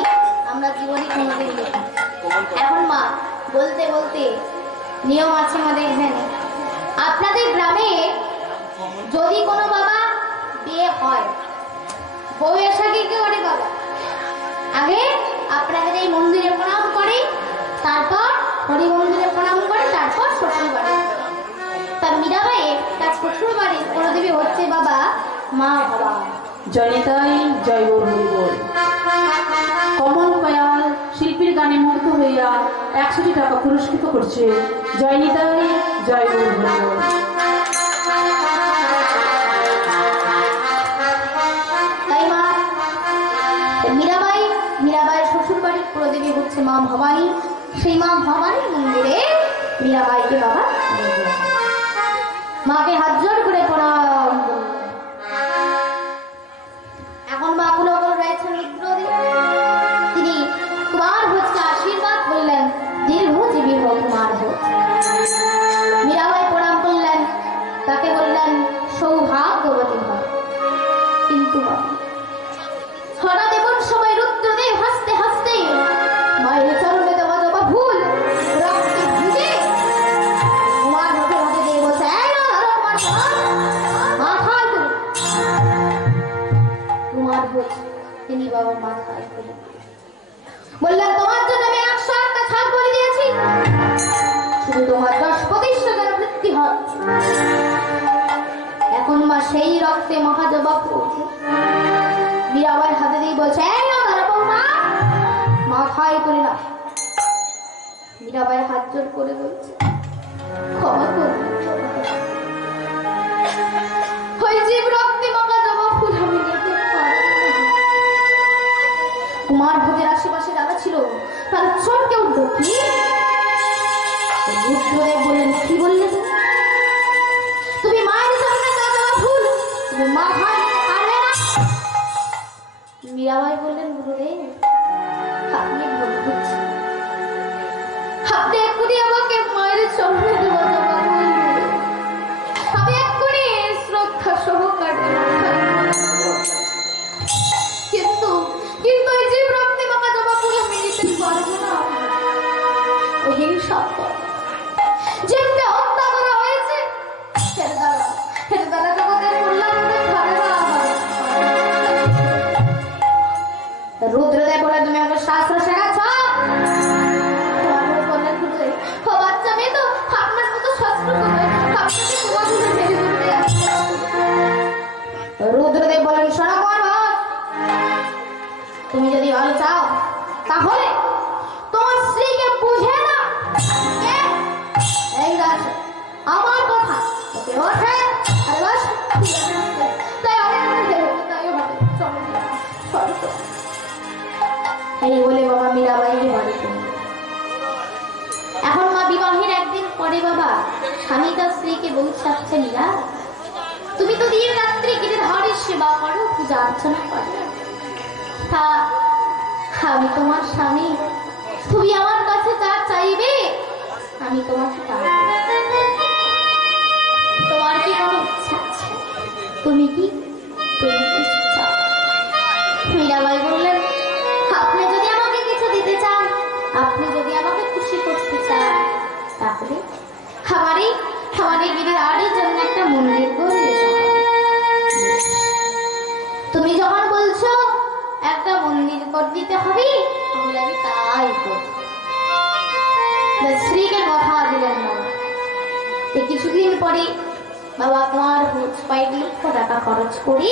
আমরা জীবনে কোনোদিন দেখি। এখন মা বলতে বলতে নিয়ম আছে আমাদের এখানে, আপনাদের গ্রামে যদি কোনো বাবা বিয়ে হয়, বউ এসে কি করে বাবা, আগে আপনাদের এই মন্দিরে প্রণাম করে, তারপর হরি মন্দিরে প্রণাম করে, তারপর শ্বশুর বাড়ি। তার মীরাবাই তার শ্বশুর বাড়ির কুলদেবী হচ্ছে বাবা মা বাবা। জয়নিতাই জয় গৌর হরি বল। কমল কয়াল শিল্পীর গানে মুগ্ধ হইয়া 100 টাকা পুরস্কৃত করছে। জয়নিতাই জয় গৌর হরি বল। তাই মা মীরাবাইয়ের শ্বশুর বাড়ির কুলদেবী হচ্ছে মা ভবানী। সেই মা ভবানী মন্দিরে মীরাবাইকে বাবা মাকে হাত জোড় করে প্রণাম। এখন মা কুলবল রয়েছেন রুদ্রদেব, তিনি কুমার ভোজকে আশীর্বাদ করলেন, দীর্ঘজীবী হোক কুমার ভোজ। মীরাবাই প্রণাম করলেন, তাকে বললেন সৌভাগ্যবতী হয়। কিন্তু হঠাৎ এমন সময় রুদ্রদেব হাসতে হাসতে মায়ের চরণে দেওয়া দেওয়া ভুল রক্তে ভিজে কুমার ভোজের হাতে দিয়ে বলছে, কুমার ভোজ তিনি বাবার মাথায় করে বললেন, তোমার জন্য আমি 101টা ছাগ বলে দিয়েছি, শুধু তোমার 10 প্রতিষ্ঠানের বৃত্তি হয়। এখন মা সেই রক্তে মহাজবা পড়ছে, মীরাবাইয়ের হাতে দিয়ে বলছে, মাথায় করে না। মীরাবাইয়ের হাত জোর করে বলছে, ক্ষমা করবে, ওই জীব রক্তে মহাজবা ফুল আমি নিতে পারবো না। কুমার ভোজের আশেপাশে যারা ছিল তার চমকে উঠল, কি রুদ্রদেব বললেন, কি বললে তুমি মায়ের সামনে দাদা ফুল তুমি মাথায় নিতে পারবে না? মীরাবাই বললেন, গুরুদেব আপনি ভুল করছেন, আপনি এক্ষুনি আমাকে মায়ের সামনে দেওয়া আমি এক্ষুনি শ্রদ্ধা সহকারে, কিন্তু কিন্তু এই জীব রক্তে মাখা জবা ফুল আমি নিতে পারবো না। হিংসা যেমনি হত্যা করা হয়েছে হের দ্বারা জগতের কল্যাণ ধরে না। রুদ্রদেব বলে, তুমি আমাকে শাস্ত্র শেখাচ্ছ? বললেন, ও বাচ্চা মেয়ে তো আপনার মীরাবাইয়ের বাড়িতে নিয়ে। এখন মা বিবাহের একদিন পরে বাবা স্বামী তার স্ত্রীকে বলছে, আচ্ছা মীরা, তুমি তো দিন রাত্রি গিরিধারীর সেবা করো, পূজা অর্চনা করো, তা আমি তোমার স্বামী, তুমি আমার কাছে যা চাইবে আমি তোমাকে তা দেব। তোমার কি কোনো ইচ্ছা আছে? তুমি কি কিছু চাও? মীরাবাই বললেন, আপনি যদি আমাকে কিছু দিতে চান, আপনি যদি আমাকে খুশি করতে চান, তাহলে আমারই গিরিধারীর জন্য একটা মন্দির করে দিতে হবে। তুমি যখন বলছো একটা মন্দির করে দিতে হবে, তাহলে আমি তাই করব। স্ত্রীকে কথা দিলেন না। কিছুদিন পরে বাবা কুমার 5 লক্ষ টাকা খরচ করি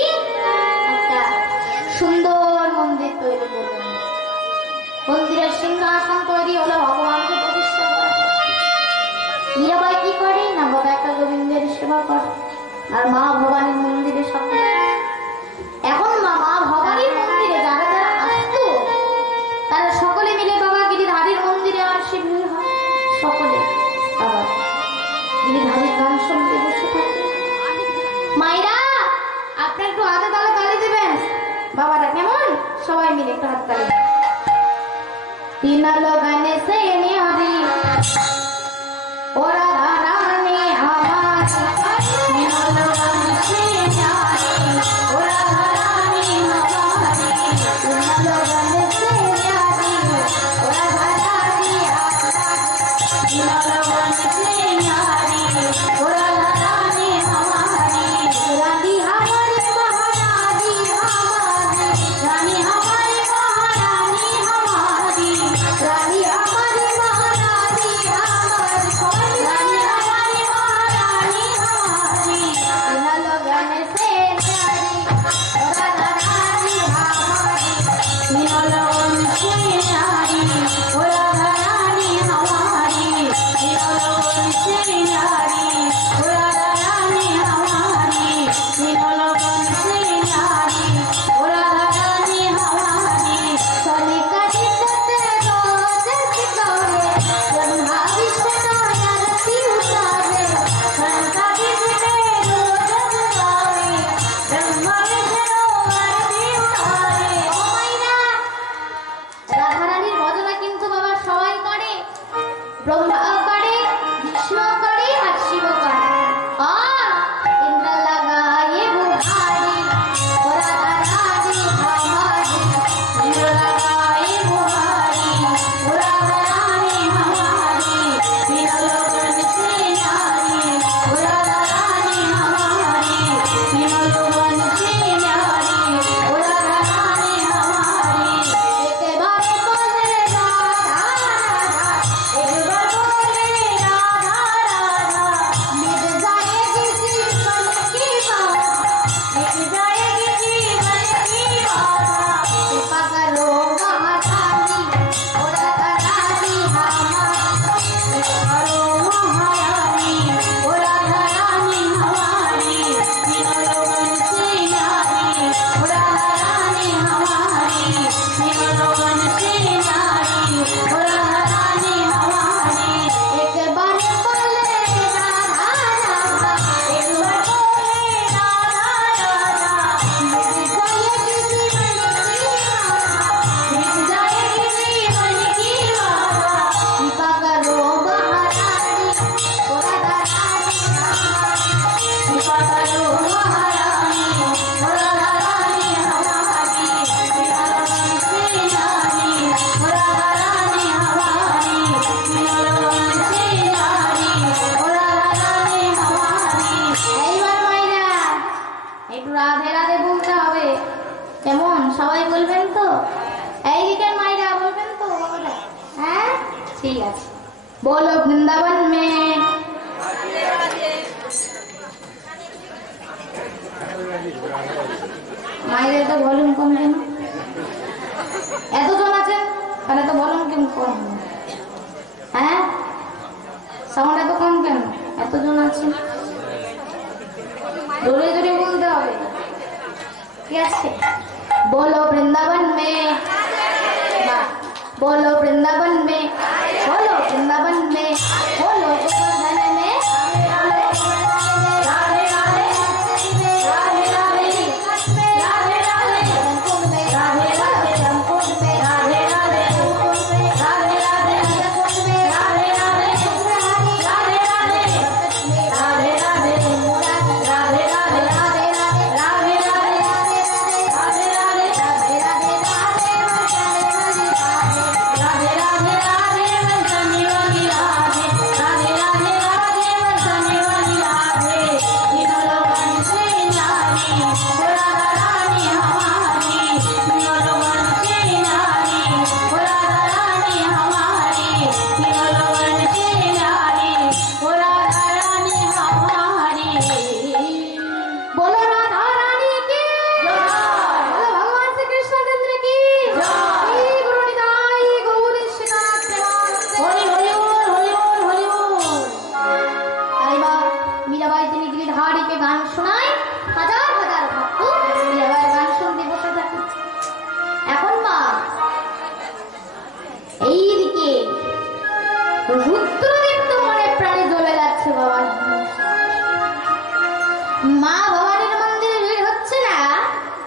একটা সুন্দর মন্দির তৈরি করলেন। মন্দিরের সিংহাসন তৈরি হলো, ভগবানকে প্রতিষ্ঠা করা। মীরাবাই কি করে না, বাবা একটা গোবিন্দের সেবা করে, আর মা ভবানীর মন্দিরে সকলে। এখন মা ভবানীর মন্দিরে যারা যারা আসতো, তারা সকলে মিলে বাবা গিরিধারীর মন্দিরে আসে, ভিড় হয় সকলে। বাবা গিরিধারীর গান শুনতে বসে থাকে। মায়েরা, আপনি একটু হাতে তালে তালি দেবেন। বাবারা কেমন সবাই মিলে একটু হাত তালি। তিন লগনে সে নিহারি ওরা রানী আমার, তিন লগনে সে নিহারি ওরা রানী আমার, তিন লগনে সে নিহারি ওরা রানী আমার, তিন লগনে সে নিহারি ওরা রানী আমার, রানী हमारी महारानी हमारी, रानी हमारी महारानी हमारी, रानी हमारी महारानी हमारी, रानी हमारी महारानी हमारी, इन लगन से न्यारी राधा रानी हमारी, इन लगन से न्यारी राधा रानी हमारी, इन लगन से न्यारी राधा रानी हमारी, इन लगन से न्यारी राधा रानी हमारी। सनी का जिसते रोज सिखावे, ब्रह्मा विष्णु आरती उतारे, सनी का जिसते रोज सिखावे, ब्रह्मा विष्णु आरती उतारे। ও মাইনা, রাধা রানীর ভজনা কিন্তু বাবা সবাই করে, ব্রহ্মা করে, বিষ্ণু করে, আর শিব করে। इंद्र लगाए बुहारी ओ राधा रानी हमारी, इंद्र लगाए बुहारी ओ राधा रानी हमारी, तीन लोगन से न्यारी ओ राधा रानी हमारी, तीन लोगन से न्यारी ओ राधा रानी हमारी। एक बार बोले राधा राधा, एक बार बोले राधा राधा, मिट जाएगी जीवन की बाधा, मिट जाएगी जीवन की बाधा। कृपा करो महारानी ओ राधा रानी हमारी, कृपा करो महारानी ओ राधा रानी हमारी, तीनों लोगन से न्यारी ओ राधा रानी हमारी, तीनों लोगन से न्यारी ओ राधा रानी हमारी। एक बार बोले राधा राधा, एक बार बोले राधा राधा, मिट जाएगी जीवन की बाधा, मिट जाएगी जीवन की बाधा। कृपा करो महारानी ओ राधा रानी हमारी, कृपा करो महारानी ओ राधा रानी हमारी, तीनों लोगन से न्यारी ओ राधा रानी हमारी, तीनों लोगन से न्यारी ओ राधा रानी हमारी। এইবার মাইরা একটু রাধে রাধে বলতে হবে, কেমন সবাই বলবেন তো? এই দিকের মাইরা বলবেন তো বাবারা? হ্যাঁ, ঠিক আছে। বলো বৃন্দাবন মে মাইরে তো ভলিউম কম কেন? এতজন আছেন তাহলে তো ভলিউম কেমন কম? হ্যাঁ, সাউন্ড এত কম কেন? এতজন আছেন, জোরে জোরে বলতে হবে, ঠিক আছে? বলো বৃন্দাবন মে, বাহ, बोलो वृंदावन में, बोलो वृंदावन में, बोलो गोवर्धन में, बोलो गोवर्धन में, राधे राधे राधे राधे राधे राधे कुंड में, राधे राधे कुंड में, राधे राधे कुंड में, राधे राधे कुंड में, राधे राधे राधे राधे राधे राधे मुरारी, राधे राधे राधे राधे राधे राधे राधे राधे राधे राधे राधे राधे राधे वंशनी वाली राधे, राधे राधे राधे वंशनी वाली राधे, तीनों लोगन से नारी, राधा रानी हमारी, तीनों लोगन से नारी, राधा रानी हमारी, तीनों लोगन से नारी, राधा रानी हमारी। बोलो राधा रानी की जय, बोलो भगवान श्री कृष्णचंद्र की जय, श्री गुरु निताई गौर श्रीनाथ प्रणाम। हरि हरि बोल, हरि बोल, हरि बोल। अरे वाह, मीराबाई তিনি গিরিধারীকে গান শোনায়, হাজার হাজার ভক্ত मीराबाईর গান শুনতে বসে থাকে। এখন মা এইদিকে রুদ্রদেব তো মনে প্রাণে জ্বলে যাচ্ছে বাবা। মা ভবানীর মন্দিরে ভিড় হচ্ছে না,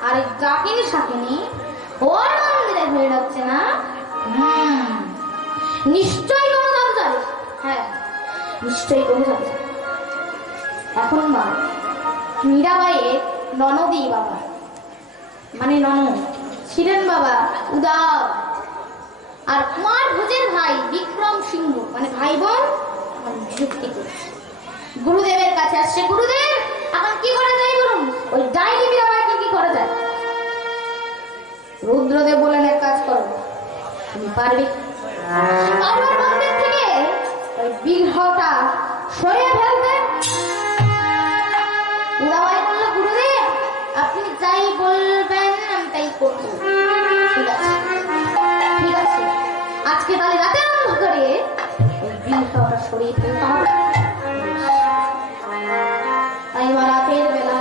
আর ডাকিনী শাকিনী ওর মন্দিরে ভিড় হচ্ছে না। নিশ্চয়ই কোনো দাম যাবে, হ্যাঁ নিশ্চয়ই কোনো দাম যাবে। এখন মা মীরাবাইয়ের ননদী বাবা, মানে ননদ ছিলেন বাবা উদাও, আর কুমার ভোজের ভাই বিক্রম সিংহ, মানে ভাই বোন যুক্তি করছে। গুরুদেবের কাছে আসছে, গুরুদেব এখন কি করা যায় বলুন, ওই ডাইনি মীরাবাইকে কি করা যায়? রুদ্রদেব বলেন এক কাজ করো, তুমি পারবে, কারোর মন্দির থেকে ওই বিগ্রহটা সরিয়ে ফেলবে। মীরাবাই বলল, গুরুদেব আপনি যাই বলবেন আমি তাই করবো। ঠিক আছে ঠিক আছে, আজকে তাহলে রাতের অন্ধকারে ওই বিগ্রহটা সরিয়ে ফেলতে হবে। তাই বা রাতের বেলা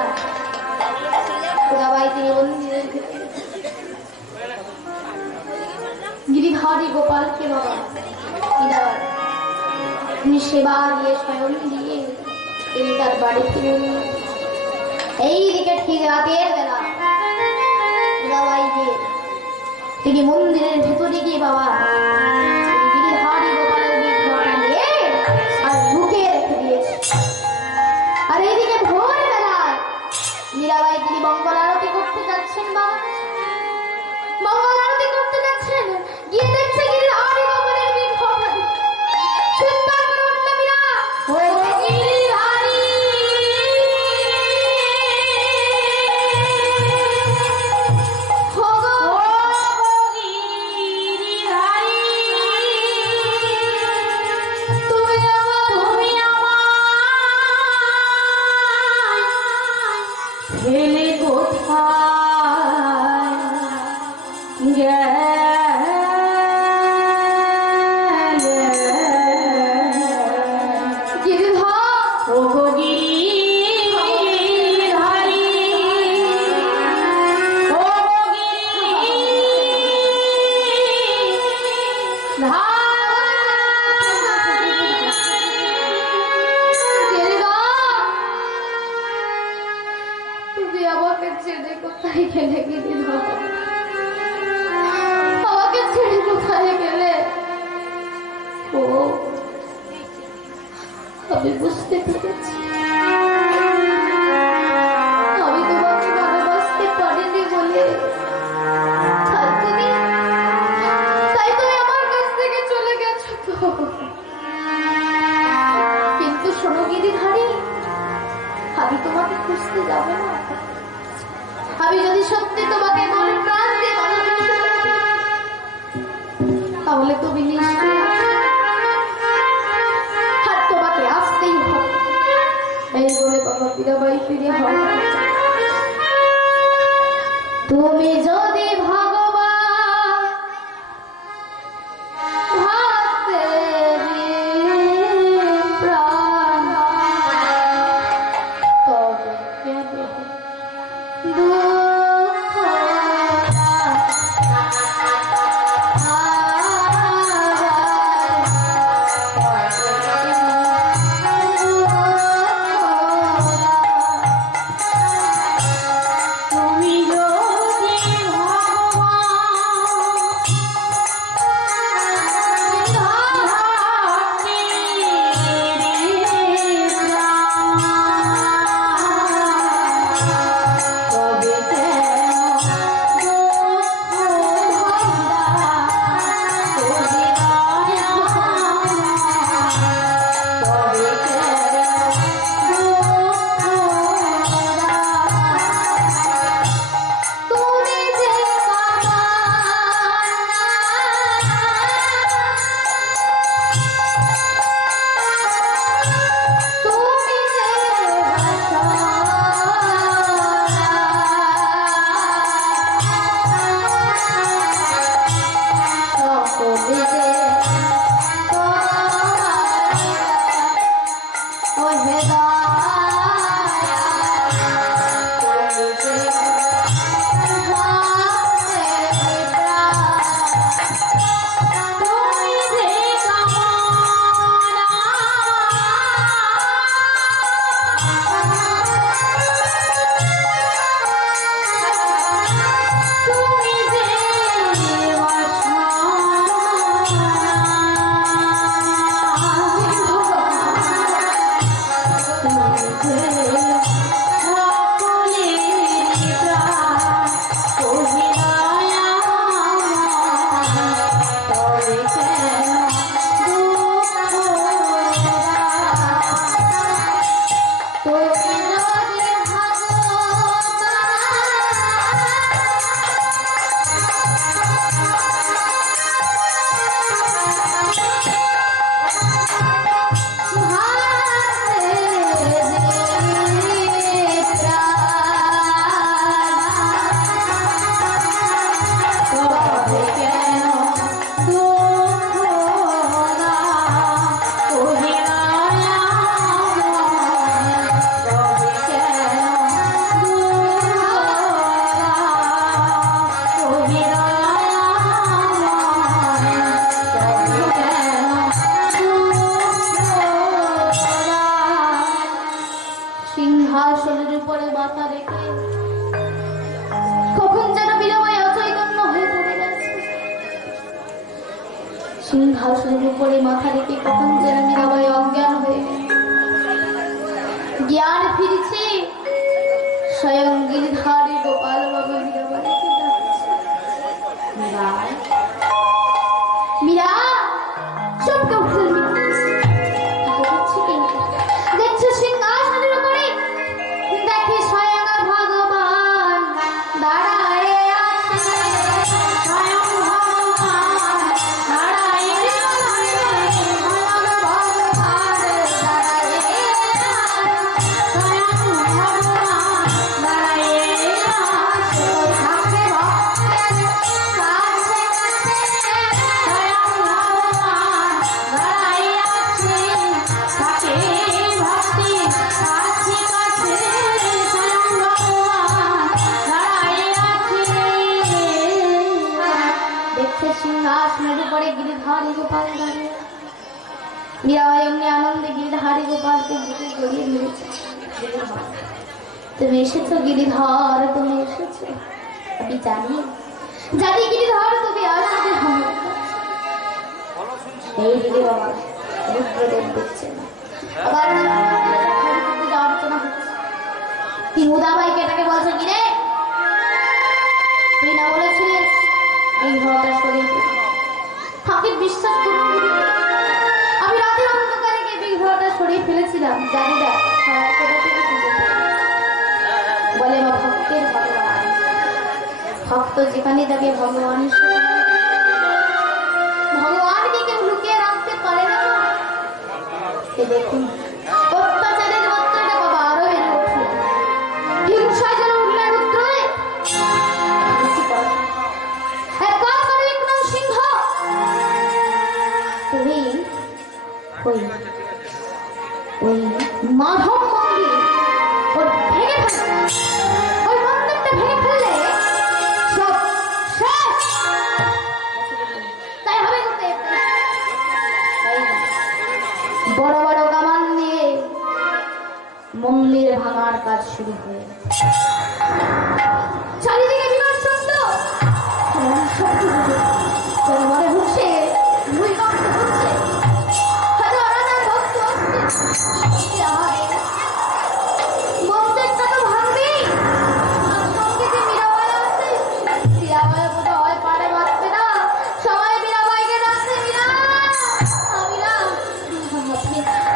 মীরাবাই তিনি মন্দিরের ভিতরে গিরিধারী গোপালকে বাবা মীরাবাই তিনি সেবা দিয়ে স্বয়ং দিয়ে তিনি তার বাড়ি ফিরে নিয়ে এইদিকে ঠিক রাতের বেলা মীরাবাই গিয়ে তিনি মন্দিরের ভিতরে গিয়ে বাবা গিরিধারী গোপালের বিগ্রহটা নিয়ে আর লুকিয়ে রেখে দিয়েছে। আর এইদিকে ভোর বেলায় মীরাবাই তিনি মঙ্গল আরতি করতে যাচ্ছেন, বাবা মঙ্গল আরতি করতে যাচ্ছেন, গিয়ে দেখছে গিরিধারী গোপালের বিগ্রহটা চিৎকার করে উঠল, মীরা ও গিরিধারী, ফেলে কোথায় গেলে গিরিধর ও গো গিরিধারী, ও গো তুমি আমাকে ছেড়ে কোথায় গেলে গিরিধর? আমাকে ছেড়ে কোথায় গেলে? ও আমি বুঝতে পেরেছি, আমি তোমাকে ভালোবাসতে পারিনি বলে তাই তুমি আমার কাছ থেকে চলে গেছো তো। কিন্তু শোনো গিরিধারী, আমি তোমাকে খুঁজতে যাব না। আমি যদি সত্যি তোমাকে মনে প্রাণ দিয়ে ভালোবেসে থাকি, তাহলে তুমি নিশ্চয়ই আর তোমাকে আসতেই হবে। এই বলে বাবা মীরাবাই ফিরে হয়। তুমি যদি ভগবান ভাবতে প্রাণ, তবে কেন দুঃখ সিংহাসনের উপরে মাথা রেখে কখন যেন মীরাবাই অজ্ঞান হয়ে গেল। জ্ঞান ফিরছে, স্বয়ং গিরিধারী গোপাল বাবা মীরাবাইকে ডাকছে। মীরা, মীরা, চমকে উঠলেন মীরা। দেখছে সিংহাসনের উপরে, দেখে স্বয়ং ভগবান দাঁড়ায় আছে। স্বয়ং ভগবান দাঁড়ায় আছে, স্বয়ং ভগবান দাঁড়ায় আছে, স্বয়ং ভগবান দাঁড়ায় আছে। থাকে ভক্তের কাছে কাছে, স্বয়ং ভগবান দাঁড়ায় আছে। থাকে ভক্তি কাছে কাছে, স্বয়ং ভগবান দাঁড়ায় আছে। দেখছে সিংহাসনের উপরে গিরিধারী গোপাল দাঁড়িয়ে। মীরাবাই অমনি আনন্দে গিরিধারী গোপালকে বুকে জড়িয়ে ধরেছে। তুমি এসেছো গিরিধর, তুমি এসেছো। আমি জানি, জানি গিরিধর তুমি আসবে আমার কাছে। এই দিদি বাবা রুদ্রদেব দেখছেন, আবার পূজা অর্চনা হচ্ছে। তিমুদাবাইকে এটাকে বলছে, কি রে তুই না বলেছিলিস এই ঘরটা শরীর? আমাকে বিশ্বাস করুন দিদি, আমি রাতের অন্ধকারে গিয়ে এই ঘরটা সরিয়ে ফেলেছিলাম। জানি না সবাই কোথা থেকে খুঁজে পেল। বলে মা ভক্তের ভগবান, ভক্ত যেখানে থাকে ভগবান ভগবানকে কেউ লুকিয়ে রাখতে পারে না। দেখুন অত্যাচারের মাত্রাটা বাবা আরো বেড়ে উঠল, হিংসায় যেন উঠলে রুদ্রয়। সিংহ তুমি ওই ওই মাধব মন্দির ওর ভেঙে ফেলে, ওই মন্দিরটা ভেঙে ফেললে সব শেষ। তাই হবে বড় বড় কামান দিয়ে মন্দির ভাঙার কাজ শুরু হয়ে চারিদিকে বিকট শব্দ, মনে হচ্ছে ভূমিকম্প হচ্ছে। মন্দিরটা তো ভাঙবেই, সঙ্গে যে মীরাবাই আছে, মীরাবাই বোধ হয় পারে বাঁচবে না। সবাই মীরাবাইকে ডাকছে, মীরা, মীরা,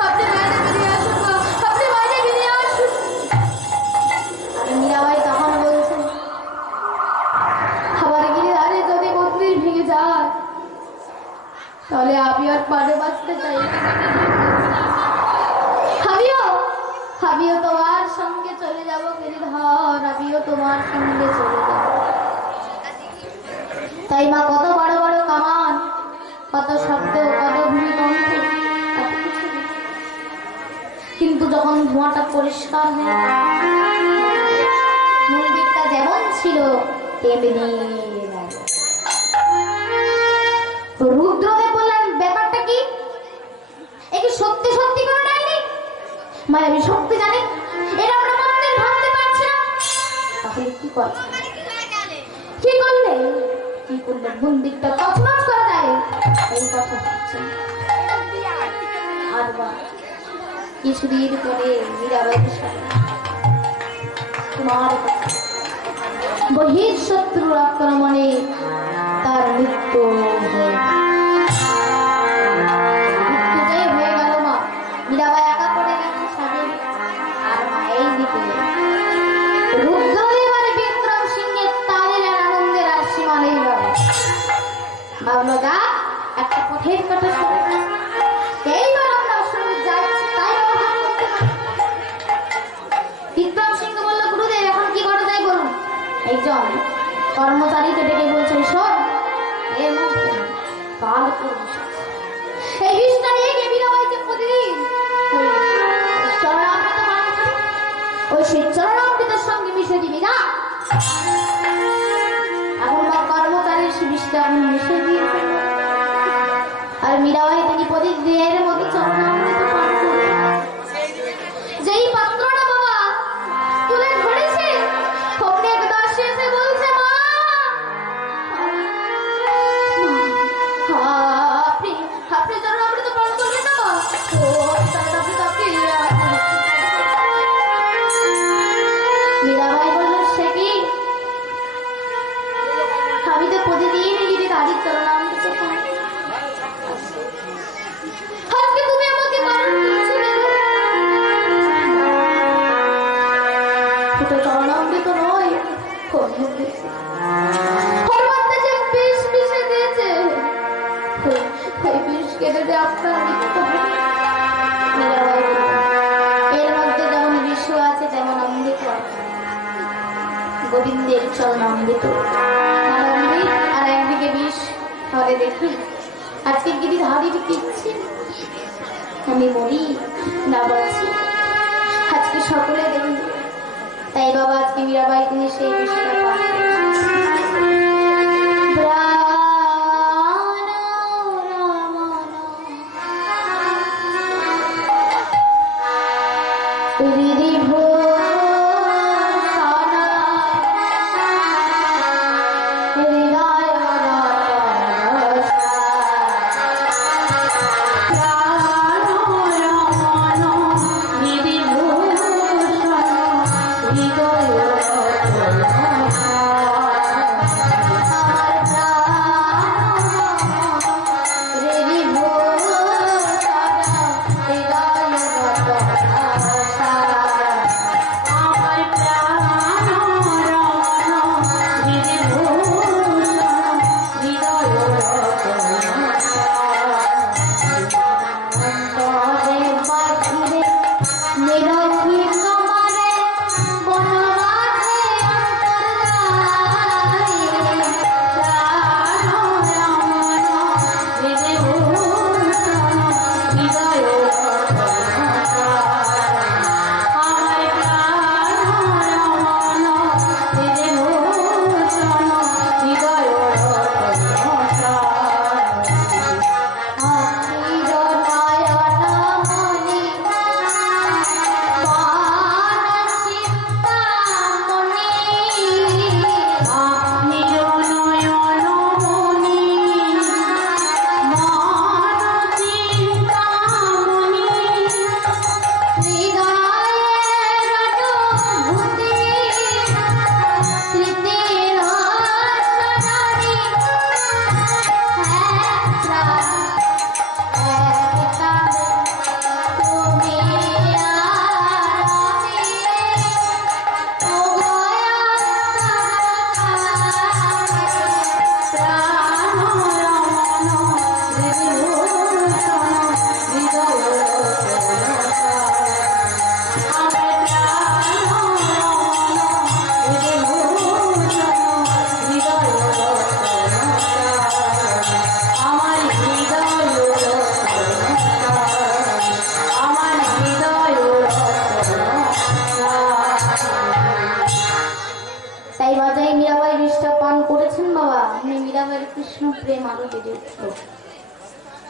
আপনি বাইরে বেরিয়ে আসুন, আপনি বাইরে বেরিয়ে আসুন। মীরাবাই তখন বলছে, খাবার গিরিধারে যদি মন্দির ভেঙে যায় তাহলে আমি আর পারে বাঁচতে চাই। আমিও তোমার সঙ্গে চলে যাবো গিরিধর, আমিও তোমার সঙ্গে চলে যাব। তাই মা কত বড় বড় কামান, কত শব্দ, কত ভূমিকম্প, কিন্তু যখন ধোঁয়াটা পরিষ্কার হয়ে মন্দিরটা যেমন ছিল তেমনি রুদ্রদেব বললেন, ব্যাপারটা কি? এ কি সত্যি সত্যি কোনো ডাইনি? মানে আমি সত্যি জানি এটা আমরা মন্দির ভাঙতে পারছি না, তাহলে কি করছে? কি করলে মন্দিরটা তছনছ করা যায়? এই কথা হচ্ছে। আর বা কিছুদিন পরে মীরাবাইয়ের সাথে তোমার বহিঃশত্রুর আক্রমণে তার মৃত্যু হয়ে গেল। মা মীরাবাই একা পড়ে গেছে স্বামী আর মা এই দিকে রুদ্রদেব আর বিক্রম সিংহের তালিলের আনন্দের আর সীমা নেই। ভাবলো যা একটা পথের কথা শুনে এইবার আমরা অসুবিধা যাচ্ছি, তাই বিক্রম সিংহ বললো, গুরুদেব এখন কি করা যায় বলুন। একজন কর্মচারীকে ডেকে বলছেন, শোন এর মধ্যে কাল এই বিষটা নিয়ে মীরাবাইকে প্রতিদিন চরণামৃত পান করে, ওই সেই চরণামৃতের সঙ্গে মিশে দিবি না। এখন বা কর্মচারীর সে বিষটা এখন মিশে দিয়েছে, আর মীরাবাই তিনি প্রতিদিনের মতো চরণামৃত পান করে যেই পাত্রটা বাবা তুলে ধরেছে, অনেক দাসী এসে বলছে, মা আপনি কেটে দে আপনার মৃত্যু হবে। মীরাবাই বললেন, এর মধ্যে যেমন বিষ আছে তেমন অমৃত আছে। গোবিন্দের চরণ অমৃত আর অমৃত আর একদিকে বিষ। তাহলে দেখি আজকে গিরি ধারি দিচ্ছি, আমি মরি না বলছি আজকে সকলে দেখি। তাই বাবা আজকে মীরাবাই তিনি সেই বিষয়টা পাঠ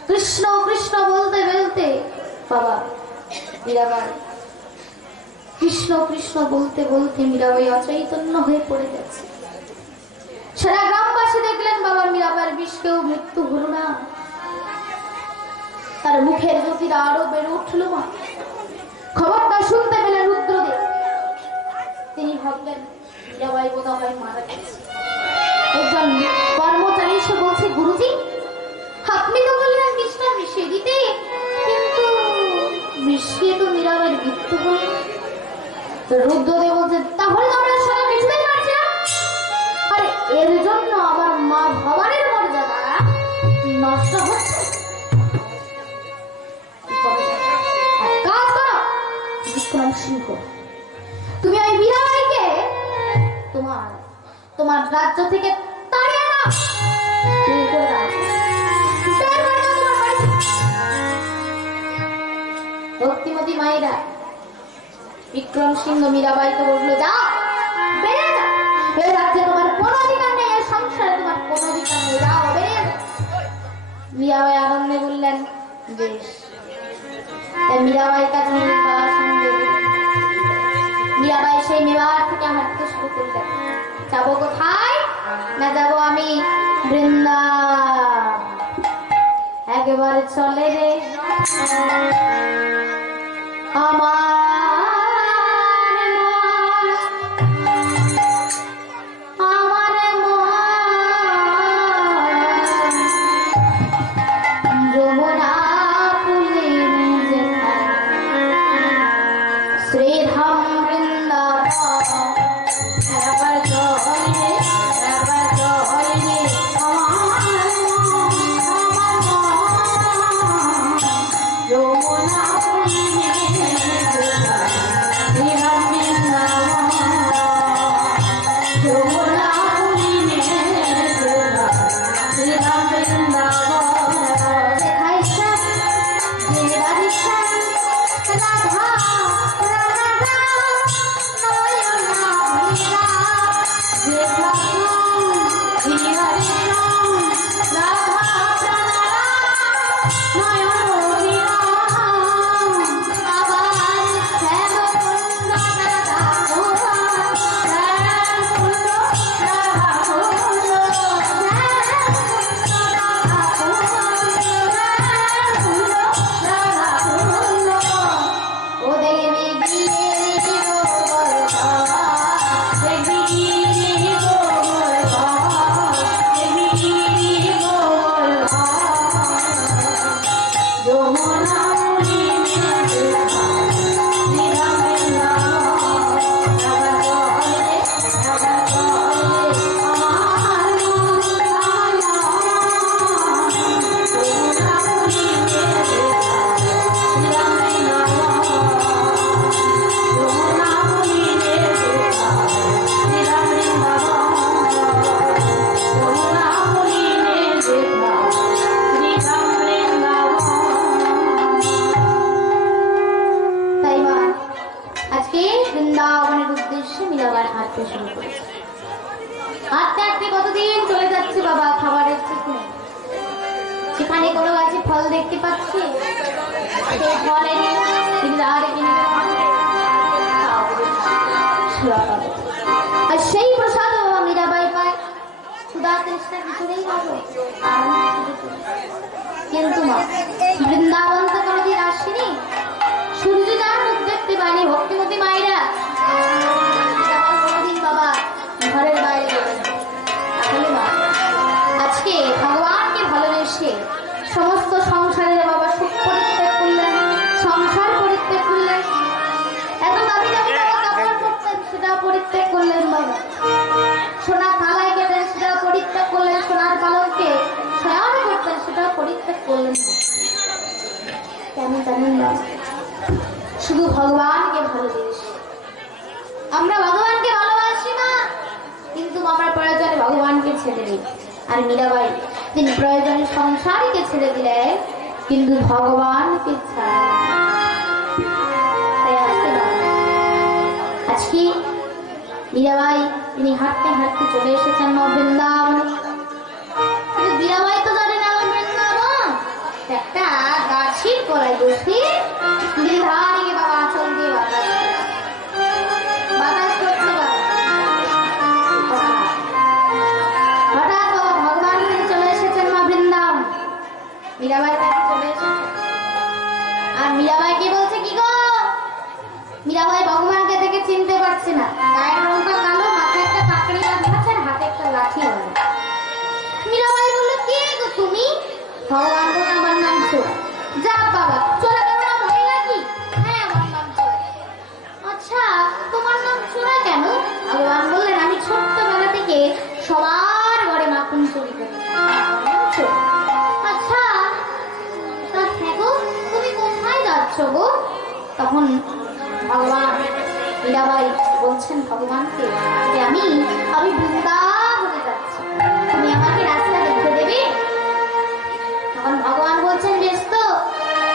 কৃষ্ণ কৃষ্ণ বলতে বলতে বাবা মীরাবাই কৃষ্ণ কৃষ্ণ বলতে বলতে মীরাবাই অচৈতন্য হয়ে পড়ে যাচ্ছে। সারা গ্রামবাসী দেখলেন বাবা মীরাবাইয়ের বিষকেও মৃত্যু হলো না, তার মুখের জ্যোতিটা আরো বেড়ে উঠল। মা খবরটা শুনতে পেলেন রুদ্রদেব। তিনি ভাবলেন মীরাবাই বোধ হয় মারা গেছে। একজন কর্মচারী এসে বলছে, গুরুজি আপনি তো বললেন বিষটা মিশিয়ে দিতে, কিন্তু মিশিয়ে তো মীরাবাইয়ের মৃত্যু হল। রুদ্রদেব বলছে, তাহলে আমরা সবাই বুঝতেই পারছি না। আরে এর জন্য আবার মা ভবানীর মর্যাদা নষ্ট হচ্ছে। কাজ করো বিক্রম সিংহ, তুমি ওই মীরাবাইকে তোমার রাজ্য থেকে তাড়িয়ে দাও। ভক্তিমতী মায়েরা বিক্রম সিংহ মীরাবাইকে বললো, যাও বেরিয়ে যাও, এই রাজ্যে তোমার কোনো অধিকার নেই, এই সংসারে তোমার কোনো অধিকার নেই, যাও বেরিয়ে যাও। মীরাবাই আনন্দে বললেন, বেশ। মীরাবাই কাছে মীরাবাই সেই মেবার থেকে হাঁটতে শুরু করলেন। যাবো কোথায় না, যাবো আমি বৃন্দাবন। একেবারে চলে রে আমার বৃন্দাবনের উদ্দেশ্যে মীরাবাই হাঁটতে শুরু করেছে। হাঁটতে হাঁটতে কতদিন চলে যাচ্ছে বাবা, খাবারের ঠিক নেই। সেখানে কোনো গাছে ফল দেখতে পাচ্ছে, সেই ফল এনে তিনি রাহারে কিনে আর সেই প্রসাদও বাবা মীরাবাই পায়। ক্ষুধা তৃষ্ণা কিছুতেই পাবো কিন্তু মা বৃন্দাবন তো কোনোদিন আসেনি, সূর্য যার মুখ দেখতে পায়নি। ভক্তিমতী মায়েরা কোনোদিন বাবা ঘরের বাইরে যাবে না। তাহলে মা আজকে ভগবানকে ভালোবেসে সমস্ত সংসারের বাবা সুখ পরিত্যাগ করলেন, সংসার পরিত্যাগ করলেন। এত দামি দামি বাবা কাপড় পরতেন, সেটাও পরিত্যাগ করলেন বাবা। সোনার থালায় কেটেন, সেটাও পরিত্যাগ করলেন। সোনার পালনকে শয়ন করতেন, সেটাও পরিত্যাগ করলেন। কেন জানেন না? শুধু ভগবানকে ভালোবেসে। আমরা ভগবানকে ভালোবাসি না, কিন্তু আমরা প্রয়োজনে ভগবানকে ছেড়ে দিই। আর মীরাবাই তিনি প্রয়োজনে সংসারকে ছেড়ে দিলেন, কিন্তু ভগবানকে আজকে মীরাবাই তিনি হাঁটতে হাঁটতে চলে এসেছেন বৃন্দাবন। কিন্তু মীরাবাই তো জানে না বৃন্দাবন একটা গাছের গোড়ায় বসে গিরিধারীকে বাবা আঁচল দিয়ে বাতাস করছে বাবা। হঠাৎ বাবা ভগবান তিনি চলে এসেছেন মা বৃন্দাবন। মীরাবাই কাছে চলে এসেছেন আর মীরাবাই কি বলছে, কি গো? মীরাবাই ভগবানকে দেখে চিনতে পারছে না। গায়ের রংটা কালো, মাথায় একটা পাকড়ি বাঁধা আছে আর হাতে একটা লাঠি আছে। মীরাবাই বললো, কে গো তুমি? ভগবান বলল, আমার নাম চোরা। যা বাবা, চোরা তোমার ভয় নাকি? হ্যাঁ, আমার নাম চোরা। আচ্ছা, তোমার নাম চোরা কেন? ভগবান বললেন, আমি ছোট্টবেলা থেকে সবার ঘরে মাখন চুরি করি। আচ্ছা, তা হ্যাঁ গো, তুমি কোথায় যাচ্ছ গো? তখন ভগবান মীরাবাই বলছেন ভগবানকে যে আমি বৃন্দাবনে যাচ্ছি, তুমি আমাকে রাস্তা দেখে দেবে? তখন ভগবান বলছেন, বেশ তো,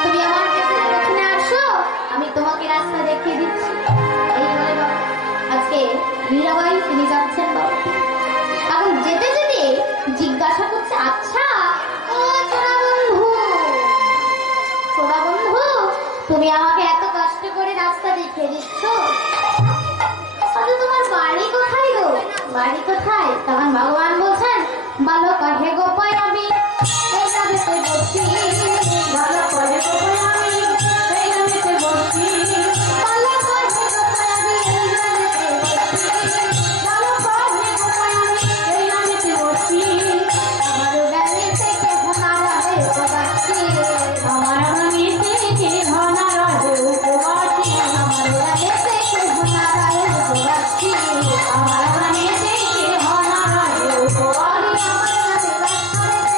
তুমি আমার কাছে এখানে আসো, আমি তোমাকে রাস্তা দেখিয়ে দিচ্ছি। এই বলে আজকে মীরাবাই তিনি যাচ্ছেন বাবা। এখন যেতে যেতে জিজ্ঞাসা করছে, আচ্ছা ও চোরা বন্ধু, চোরা বন্ধু, তুমি আমাকে এত কষ্ট করে রাস্তা দেখিয়ে দিচ্ছ, তোমার বাড়ি কোথায় গো? বাড়ি কোথায়? তখন ভগবান বলছেন, ভালো কহে গোপাই আমি এই গ্রামেতে বসি, ভালো কহে গোপাই আমি এই গ্রামেতে বসি, ভালো কহে গোপাই আমি এই গ্রামেতে বসি, ভালো কহে গোপাই আমি এই গ্রামেতে বসি, আমার গ্রামে থেকে ঘনা রহে উপবাসী, আমার গ্রামে থেকে ঘনা রহে উপবাসী, আমার গ্রামে থেকে ঘনা রহে উপবাসী, আমার গ্রামে থেকে ঘনা রহে উপবাসী, আমার গ্রামে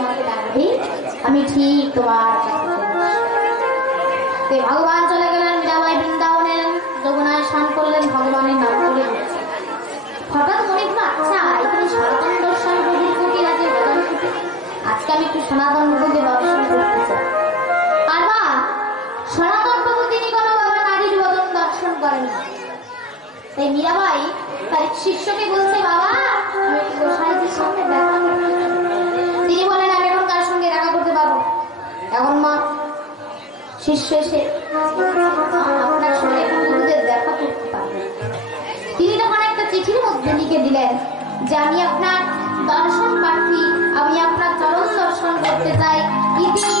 আমাকে ডাকবে, আমি ঠিক তোমার কাছে চলে আসবো। তো ভগবান চলে গেলেন মীরাবাই বৃন্দাবনের যমুনায় স্নান করলেন, ভগবানের নাম করে দিয়েছেন। হঠাৎ মনে হলো আচ্ছা এখানে সনাতন দর্শন প্রভুর কুটির আছে, আজকে আমি একটু সনাতন প্রভুকে দর্শন করতে চাই। আর বা সনাতন প্রভু তিনি কোনো বাবা নারীর বদন দর্শন করেন না। তাই মীরাবাই তার শিষ্যকে বলছে, বাবা আমি একটু গোসাইজির সঙ্গে দেখা করতে চাই। তিনি বলেন আমি এখন কার সঙ্গে দেখা করতে পারবো, এখন মা শিষ্য এসে আপনার সঙ্গে গুরুদের দেখা করতে পারবেন। তিনি তখন একটা চিঠির মধ্যে লিখে দিলেন যে আমি আপনার দর্শন প্রার্থী, আমি আপনার চরণ দর্শন করতে চাই। ইতি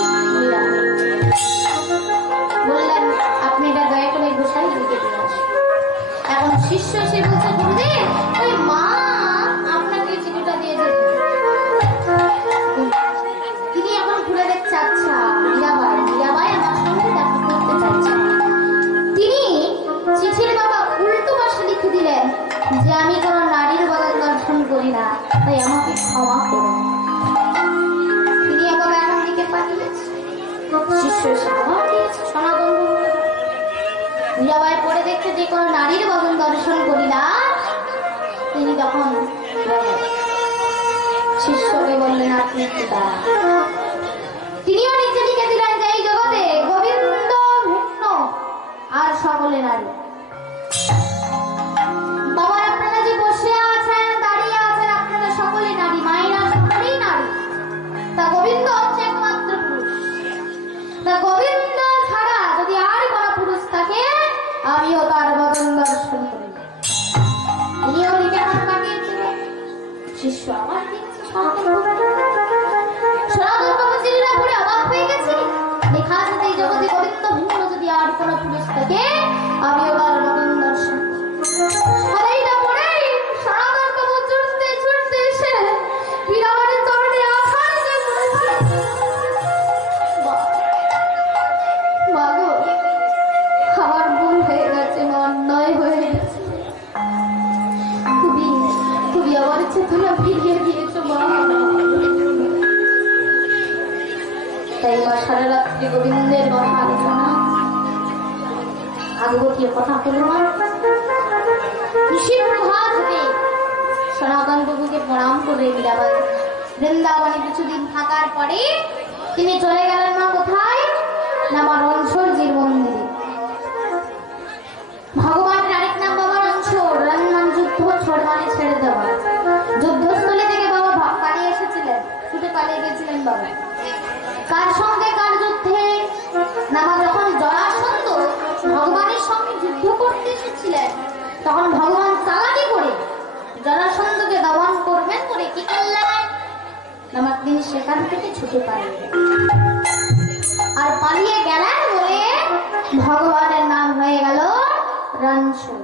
বললেন আপনি এটা দয়া করে গোসাই লিখে দিয়ে আসুন। এখন শিষ্য সে বলছে গুরুদেব ওই মা আপনাকে চিঠিটা দিয়ে যেতে। তিনি এখন ঘুরে দেখছে আচ্ছা মীরাবাই আমার সঙ্গে দেখা করতে চাইছে। তিনি চিঠির বাবা উল্টো পাশে লিখে দিলেন যে আমি কোনো নারীর বদন দর্শন করি না, তাই আমাকে ক্ষমা করুন। তিনি আবার এখন দিকে পাঠিয়েছে শিষ্য সনাতন মীরাবাই পড়ে দেখছে যে কোনো নারীর বদন দর্শন করি না। তিনি তখন শিষ্যকে বললেন আপনি একটু দাঁড়ান। তিনিও নিচে লিখে দিলেন যে এই জগতে গোবিন্দ ভিন্ন আর সকলে নারী। বাবা আপনারা যে বসে আছেন দাঁড়িয়ে আছেন আপনারা সকলে নারী, মায়েরা সকলেই নারী। তা গোবিন্দ হচ্ছে একমাত্র পুরুষ। তা গোবিন্দ ছাড়া যদি আর কোন পুরুষ থাকে আমিও তার বদন দর্শন করি। তিনিও লিখে হাত পাঠিয়েছিলেন শিষ্য আমার সনাতন প্রভুজিরা পড়ে অবাক হয়ে গেছি। লেখা আছে এই জগতে গোবিন্দ ভিন্ন যদি আর কোন পুরুষ থাকে আমিও তার বদন দর্শন আর এইটা পড়ে সনাতন প্রভু ছুটতে ছুটতে এসে মীরাবাইয়ের চরণে আছাড় দিয়ে পড়েছে। মা গো আমার ভুল হয়ে গেছে, অন্যায় হয়ে গেছে, তুমি আমার চেতনা ফিরিয়ে দিয়েছো মা। তাই মা সারা রাত্রি গোবিন্দের কথা আলোচনা আগবতীয় কথা হলো না। সনাতন প্রভুকে প্রণাম করে মীরাবাই বৃন্দাবনে কিছুদিন থাকার পরে তিনি চলে গেলেন মা কোথায় না মা রণছড়জির মন্দিরে। ভগবানের আরেক নাম বাবা রণছড়, রণ যুদ্ধ, ছড় মানে ছেড়ে দেওয়া। যুদ্ধস্থলে থেকে বাবা পালিয়ে এসেছিলেন, ছুটে পালিয়ে গেছিলেন বাবা। কার সঙ্গে কার যুদ্ধে না মা যখন জরাসন্ধ ভগবানের সঙ্গে যুদ্ধ করতে এসেছিলেন তখন ভগবান চালাকি করে জরাসন্ধকে দমন করবেন করে কি করলেন না তিনি সেখান থেকে ছুটে পালিয়ে আর পালিয়ে গেলেন বলে ভগবানের নাম হয়ে গেল রণছড়।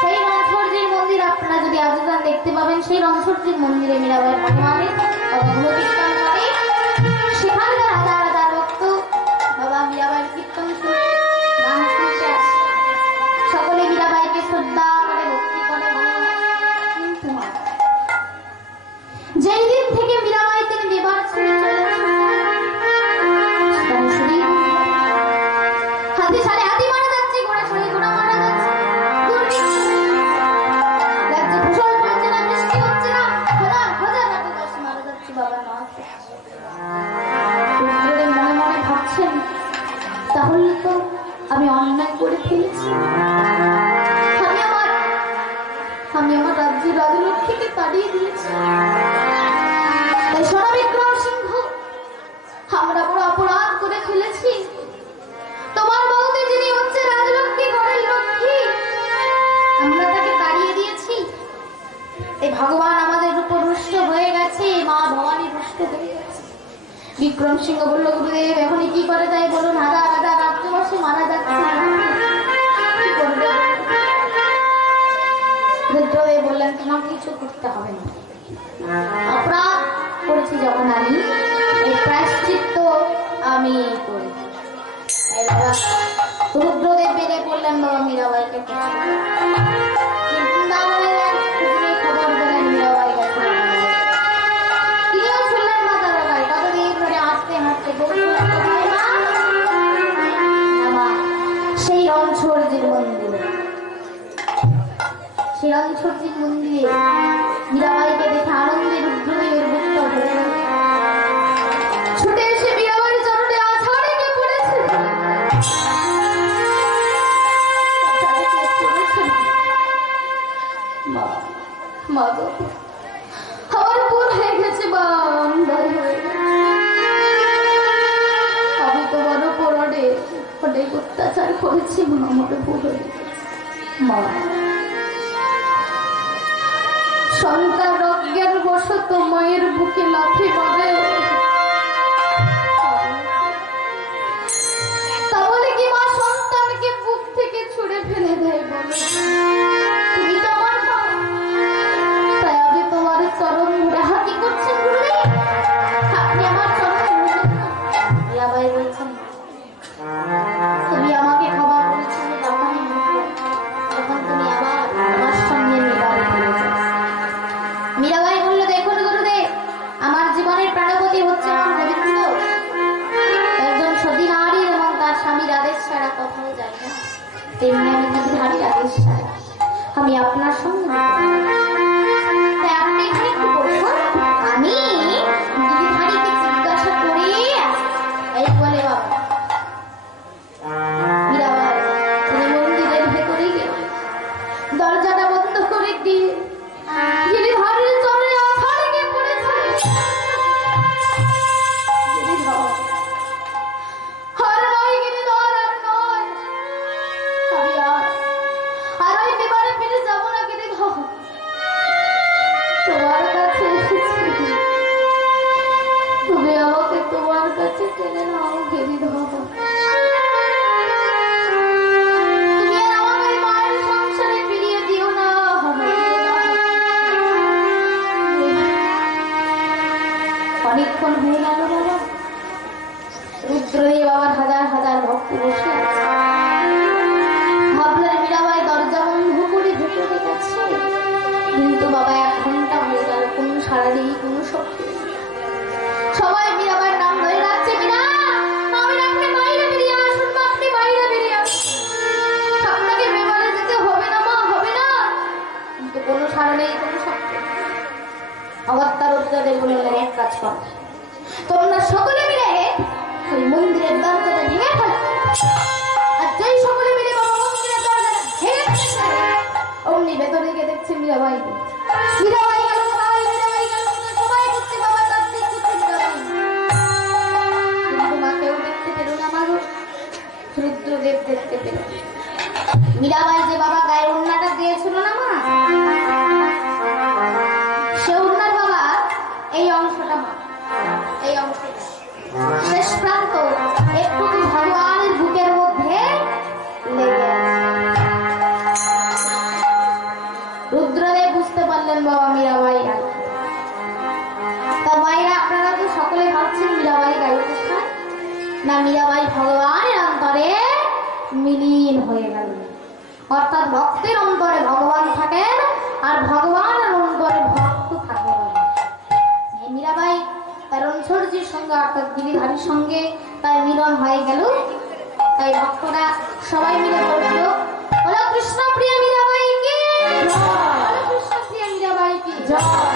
সেই রণছড়জির মন্দির আপনারা যদি আজ দেখতে পাবেন, সেই রণছড়জির মন্দিরে মীরাবাই ভগবানের কীর্তন করে। সেখানকার হাজার হাজার ভক্ত বাবা মীরাবাইয়ের কীর্তন শুনে গান শুনতে আসে, সকলে মীরাবাইকে শ্রদ্ধা করে ভক্তি করে কিন্তু যেই দিন থেকে মীরাবাই তিনি বিবাহ ছেড়ে চলে হাতি সালে হাতি মারা যাচ্ছে, ঘোড়া সালে ঘোড়া মারা যাচ্ছে, রাজ্যে ভূষণ পড়ছে না, বৃষ্টি হচ্ছে না, হাজার হাজার হাতি মারা যাচ্ছে বাবা না। মনে মনে ভাবছেন তাহলে তো আমি অন্যায় করে ফেলেছি, আমি আমার রাজ্যের রাজলক্ষ্মীকে তাড়িয়ে দিয়েছি। তাই সোনা বিক্রম সিংহ আমরা বড় অপরাধ করে ফেলেছি। তোমার বউতে যিনি হচ্ছে রাজলক্ষ্মী, ঘরের লক্ষ্মী, আমরা তাকে তাড়িয়ে দিয়েছি। এই ভগবান আমাদের উপর রুষ্ট হয়ে গেছে, মা ভবানী রুষ্ট হয়ে গেছে। বিক্রম সিংহ বলল গুরুদেব এখনই কি করে যায় বলুন, হাজার হাজার রাজ্যবাসী মারা যাচ্ছে, কি করবে? রুদ্রদেব বললেন তোমাকে কিছু করতে হবে না, অপরাধ করেছি যখন আমি এই প্রায়শ্চিত্ত আমি করি। রুদ্রদেব বেড়ে বললেন বাবা মীরাবাইকে খবর দিলেন মীরাবাই গেছে। তিনি আমার ভুল হয়ে গেছে। মা, সন্তান অজ্ঞান বশত মায়ের বুকে লাথি মারে, তাহলে কি মা সন্তানকে বুক থেকে ছুড়ে ফেলে দেয়? বলো, তুমি তো আমার মা, তাই আমি তোমার চরণ ধরে হাতি করছেন বলে আপনি আমার চরণ ধরে মিরাবাই বলছেন, তুমি আমাকে ক্ষমা করেছিলে যখনই তখন তুমি আবার আমার সঙ্গে মিরাবাই বলেছো। মীরাবাই বলল, দেখুন গুরুদেব, আমার জীবনের প্রাণপতি হচ্ছে আমার গোবিন্দ, একজন সতী নারী এবং তার স্বামীর আদেশ ছাড়া কোথাও যায় না, তেমনি আমি গিরিধারীর আদেশ ছাড়া আমি আপনার সঙ্গে তাই আপনি এখানে একটু বসুন, আমি গিরিধারীকে জিজ্ঞাসা করে এই বলে বাবা মীরাবাই তিনি মন্দিরের ভেতরে গিয়ে দরজাটা বন্ধ করে দিয়ে গিরিধারীর চরণে আছাড় লেগে পড়েছে। গিরিধর, আর নয় গিরিধর, আর নয়, আমি আর ওই বিমানে ফিরে যাব না গিরিধর, তোমার কাছে এসেছি, তুমি আমাকে তোমার কাছে টেনে নাও গিরিধর, তুমি আর আমাকে মায়ের সংসারে ফিরিয়ে দিও না। অনেকক্ষণ হয়ে গেল বাবা, রুদ্রদেব আবার হাজার হাজার ভক্ত বসে আছে, ভাবলেন মীরাবাই দরজা বন্ধ করে ভেতরে গেছে, কিন্তু বাবা 1 ঘন্টা হয়ে গেল, কোনো সারা নেই, কোনো শক্তি নেই। সবাই মীরাবাইয়ের নাম ধরে রাখছে, মীরা আপনি বাইরে বেরিয়ে আসুন, মা আপনি বাইরে বেরিয়ে আসুন, আপনাকে বিমানে যেতে হবে না মা, হবে না, কিন্তু কোনো সারা নেই, কোনো শক্তি নেই। অবতার রুদ্রদেব বললেন, এক কাজ করো, তোমরা সকলে মিলে ওই মন্দিরের দরজাটা ভেঙে ফেলো, আর যেই সকলে মিলে বাবা মন্দিরের দরজাটা ভেঙে ফেলেছে অমনি ভেতরে গিয়ে দেখছে মীরাবাই গেল, মীরাবাই গেল, সবাই করছে বাবা তার দেখতে মীরাবাই, কিন্তু মা কেউ দেখতে পেল না, মা রুদ্রদেব দেখতে পেল। মীরাবাই যে বাবা গায়ে ওড়নাটা দিয়েছিল না মা, সে ওড়নার বাবা এই অংশটা মা, এই অংশটা শেষ প্রান্ত একটু ভগবানের বুকের মধ্যে লেগে আছে। রুদ্রদেব বুঝতে পারলেন বাবা মীরাবাই গেল। তা মায়েরা আপনারা তো সকলে ভাবছেন মীরাবাই গেল কোথায়? না, মীরাবাই ভগবানের অন্তরে মিলীন হয়ে গেল, অর্থাৎ ভক্তের অন্তরে ভগবান থাকেন আর ভগবানের অন্তরে ভক্ত থাকেন। মীরাবাই তার ঐশ্বর্যের সঙ্গে অর্থাৎ গিরিধারীর সঙ্গে তার মিলন হয়ে গেল। তাই ভক্তরা সবাই মিলে বলল, বলো কৃষ্ণ প্রিয়া মীরাবাই কি জয়, কৃষ্ণ প্রিয়া মীরাবাই কি জয়।